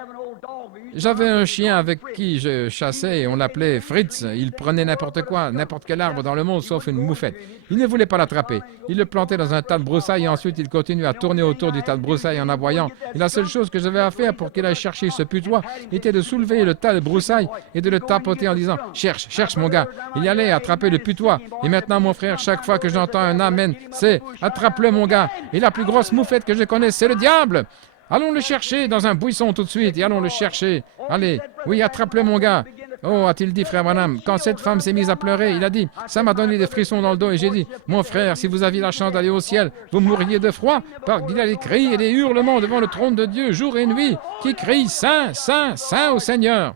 J'avais un chien avec qui je chassais et on l'appelait Fritz. Il prenait n'importe quoi, n'importe quel arbre dans le monde sauf une moufette. Il ne voulait pas l'attraper. Il le plantait dans un tas de broussailles et ensuite il continuait à tourner autour du tas de broussailles en aboyant. Et la seule chose que j'avais à faire pour qu'il aille chercher ce putois était de soulever le tas de broussailles et de le tapoter en disant « Cherche, cherche mon gars !» Il allait attraper le putois. Et maintenant mon frère, chaque fois que j'entends un amen, c'est « Attrape-le mon gars !» Et la plus grosse moufette que je connaisse, c'est le diable. Allons le chercher dans un buisson tout de suite et allons le chercher. Allez, oui, attrape-le mon gars. Oh, a-t-il dit frère Branham, quand cette femme s'est mise à pleurer, il a dit, ça m'a donné des frissons dans le dos et j'ai dit, mon frère, si vous aviez la chance d'aller au ciel, vous mourriez de froid, parce qu'il y a des cris et des hurlements devant le trône de Dieu jour et nuit, qui crient Saint, Saint, Saint au Seigneur.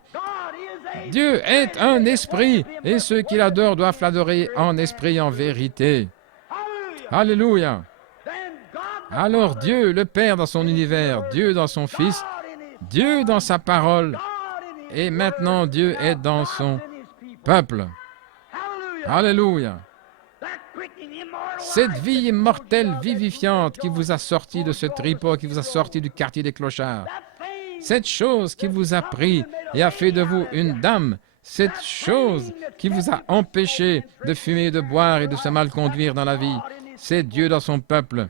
Dieu est un esprit et ceux qui l'adorent doivent l'adorer en esprit et en vérité. Alléluia. Alors Dieu, le Père dans son univers, Dieu dans son Fils, Dieu dans sa parole, et maintenant Dieu est dans son peuple. Alléluia. Cette vie immortelle, vivifiante qui vous a sorti de ce tripot, qui vous a sorti du quartier des clochards, cette chose qui vous a pris et a fait de vous une dame, cette chose qui vous a empêché de fumer, de boire et de se mal conduire dans la vie, c'est Dieu dans son peuple.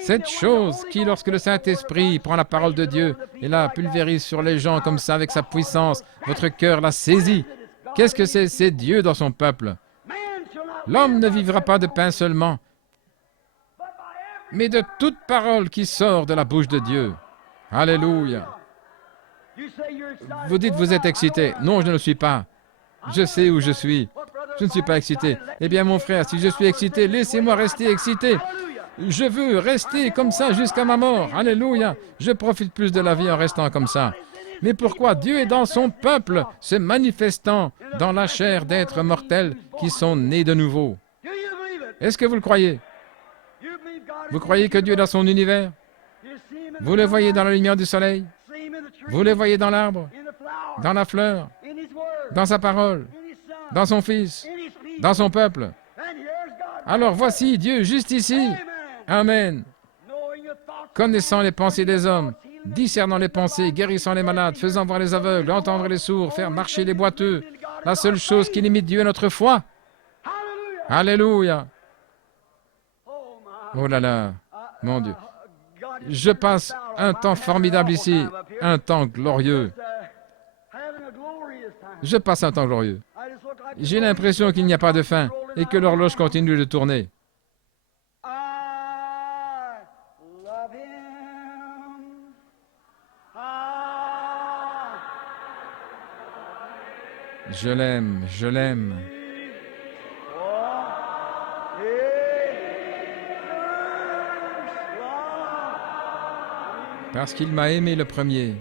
Cette chose qui, lorsque le Saint-Esprit prend la parole de Dieu et la pulvérise sur les gens comme ça avec sa puissance, votre cœur la saisit. Qu'est-ce que c'est? C'est Dieu dans son peuple. L'homme ne vivra pas de pain seulement, mais de toute parole qui sort de la bouche de Dieu. Alléluia. Vous dites vous êtes excité. Non, je ne le suis pas. Je sais où je suis. Je ne suis pas excité. Eh bien, mon frère, si je suis excité, laissez-moi rester excité. Je veux rester comme ça jusqu'à ma mort. Alléluia. Je profite plus de la vie en restant comme ça. Mais pourquoi? Dieu est dans son peuple, se manifestant dans la chair d'êtres mortels qui sont nés de nouveau. Est-ce que vous le croyez? Vous croyez que Dieu est dans son univers? Vous le voyez dans la lumière du soleil? Vous le voyez dans l'arbre, dans la fleur, dans sa parole, dans son Fils, dans son peuple. Alors voici Dieu juste ici. Amen. Connaissant les pensées des hommes, discernant les pensées, guérissant les malades, faisant voir les aveugles, entendre les sourds, faire marcher les boiteux. La seule chose qui limite Dieu est notre foi. Alléluia. Oh là là, mon Dieu. Je passe un temps formidable ici, un temps glorieux. Je passe un temps glorieux. J'ai l'impression qu'il n'y a pas de fin et que l'horloge continue de tourner. Je l'aime, je l'aime. Parce qu'il m'a aimé le premier.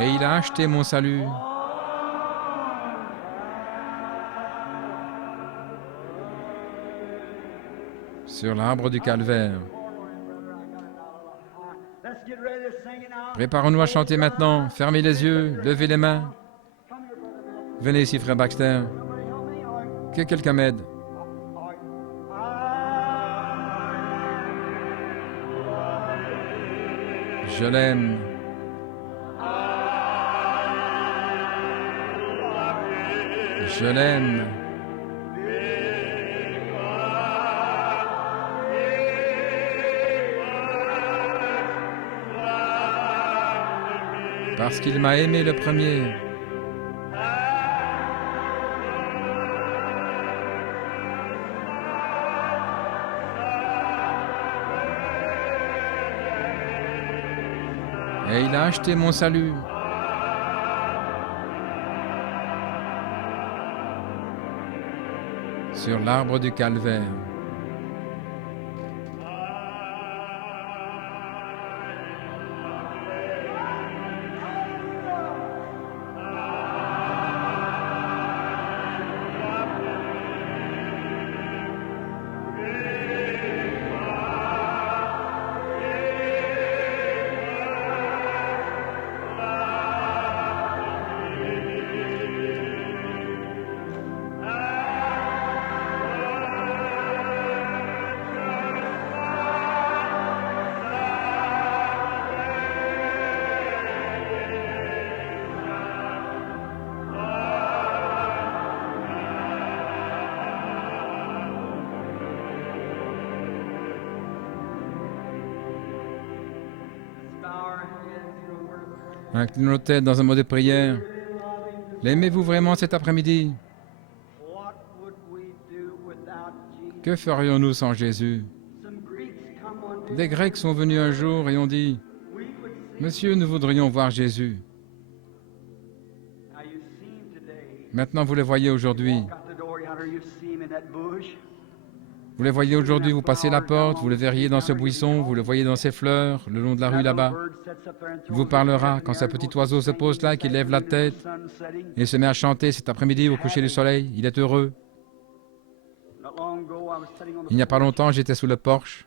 Et il a acheté mon salut. Sur l'arbre du calvaire. Préparons-nous à chanter maintenant. Fermez les yeux, levez les mains. Venez ici, frère Baxter. Que quelqu'un m'aide. Je l'aime. Je l'aime. Parce qu'il m'a aimé le premier. Et il a acheté mon salut. Sur l'arbre du calvaire. Inclinons nos têtes dans un mot de prière. L'aimez-vous vraiment cet après-midi? Que ferions-nous sans Jésus? Des Grecs sont venus un jour et ont dit, « Monsieur, nous voudrions voir Jésus. » Maintenant, vous les voyez aujourd'hui. Vous les voyez aujourd'hui, vous passez la porte, vous le verriez dans ce buisson, vous le voyez dans ces fleurs, le long de la rue là-bas. Il vous parlera quand ce petit oiseau se pose là, qu'il lève la tête et se met à chanter cet après-midi au coucher du soleil. Il est heureux. Il n'y a pas longtemps, j'étais sous le porche.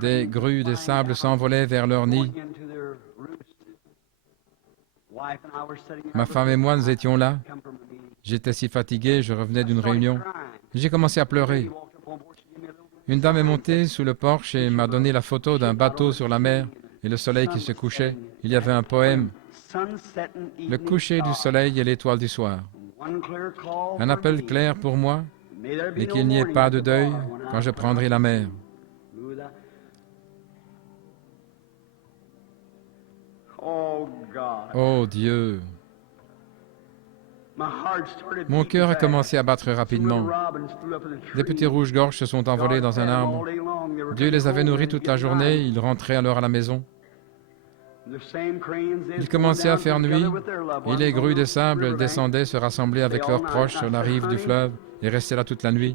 Des grues de sable s'envolaient vers leur nid. Ma femme et moi, nous étions là. J'étais si fatigué, je revenais d'une réunion. J'ai commencé à pleurer. Une dame est montée sous le porche et m'a donné la photo d'un bateau sur la mer et le soleil qui se couchait. Il y avait un poème, « Le coucher du soleil et l'étoile du soir ». Un appel clair pour moi, et qu'il n'y ait pas de deuil quand je prendrai la mer. Oh Dieu! Mon cœur a commencé à battre rapidement. Des petits rouges-gorges se sont envolés dans un arbre. Dieu les avait nourris toute la journée, ils rentraient alors à la maison. Il commençait à faire nuit, et les grues de sable descendaient se rassembler avec leurs proches sur la rive du fleuve et restaient là toute la nuit.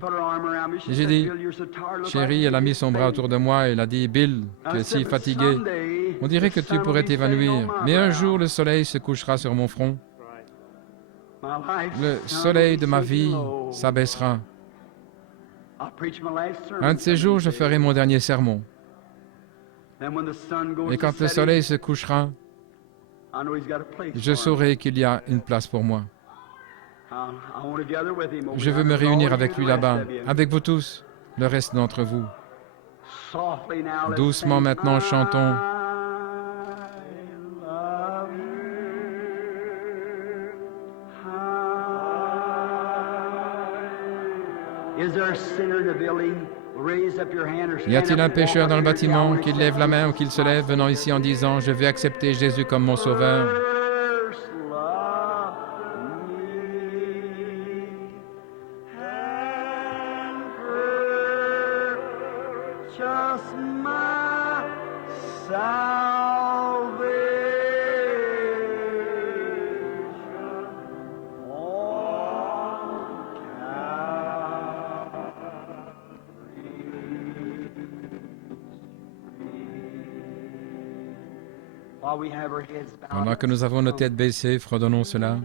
Et j'ai dit, « Chérie, elle a mis son bras autour de moi et elle a dit, « Bill, tu es si fatigué. On dirait que tu pourrais t'évanouir, mais un jour le soleil se couchera sur mon front. Le soleil de ma vie s'abaissera. Un de ces jours, je ferai mon dernier sermon. Et quand le soleil se couchera, je saurai qu'il y a une place pour moi. Je veux me réunir avec lui là-bas, avec vous tous, le reste d'entre vous. Doucement maintenant, chantons. Y a-t-il un pécheur dans le bâtiment, qu'il lève la main ou qu'il se lève venant ici en disant « Je vais accepter Jésus comme mon sauveur ». Pendant que nous avons nos têtes baissées, fredonnons cela.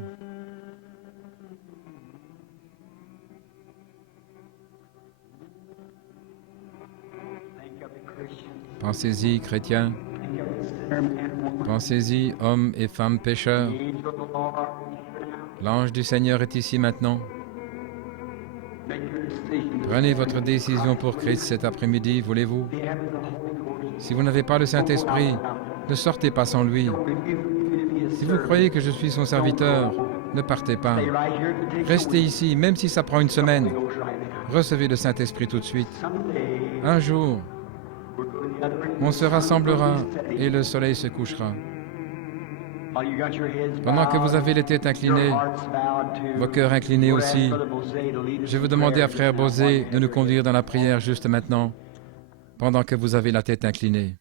Pensez-y, chrétiens. Pensez-y, hommes et femmes pécheurs. L'ange du Seigneur est ici maintenant. Prenez votre décision pour Christ cet après-midi, voulez-vous? Si vous n'avez pas le Saint-Esprit, ne sortez pas sans lui. Si vous croyez que je suis son serviteur, ne partez pas. Restez ici, même si ça prend une semaine. Recevez le Saint-Esprit tout de suite. Un jour, on se rassemblera et le soleil se couchera. Pendant que vous avez les têtes inclinées, vos cœurs inclinés aussi, je veux demander à Frère Bosé de nous conduire dans la prière juste maintenant, pendant que vous avez la tête inclinée.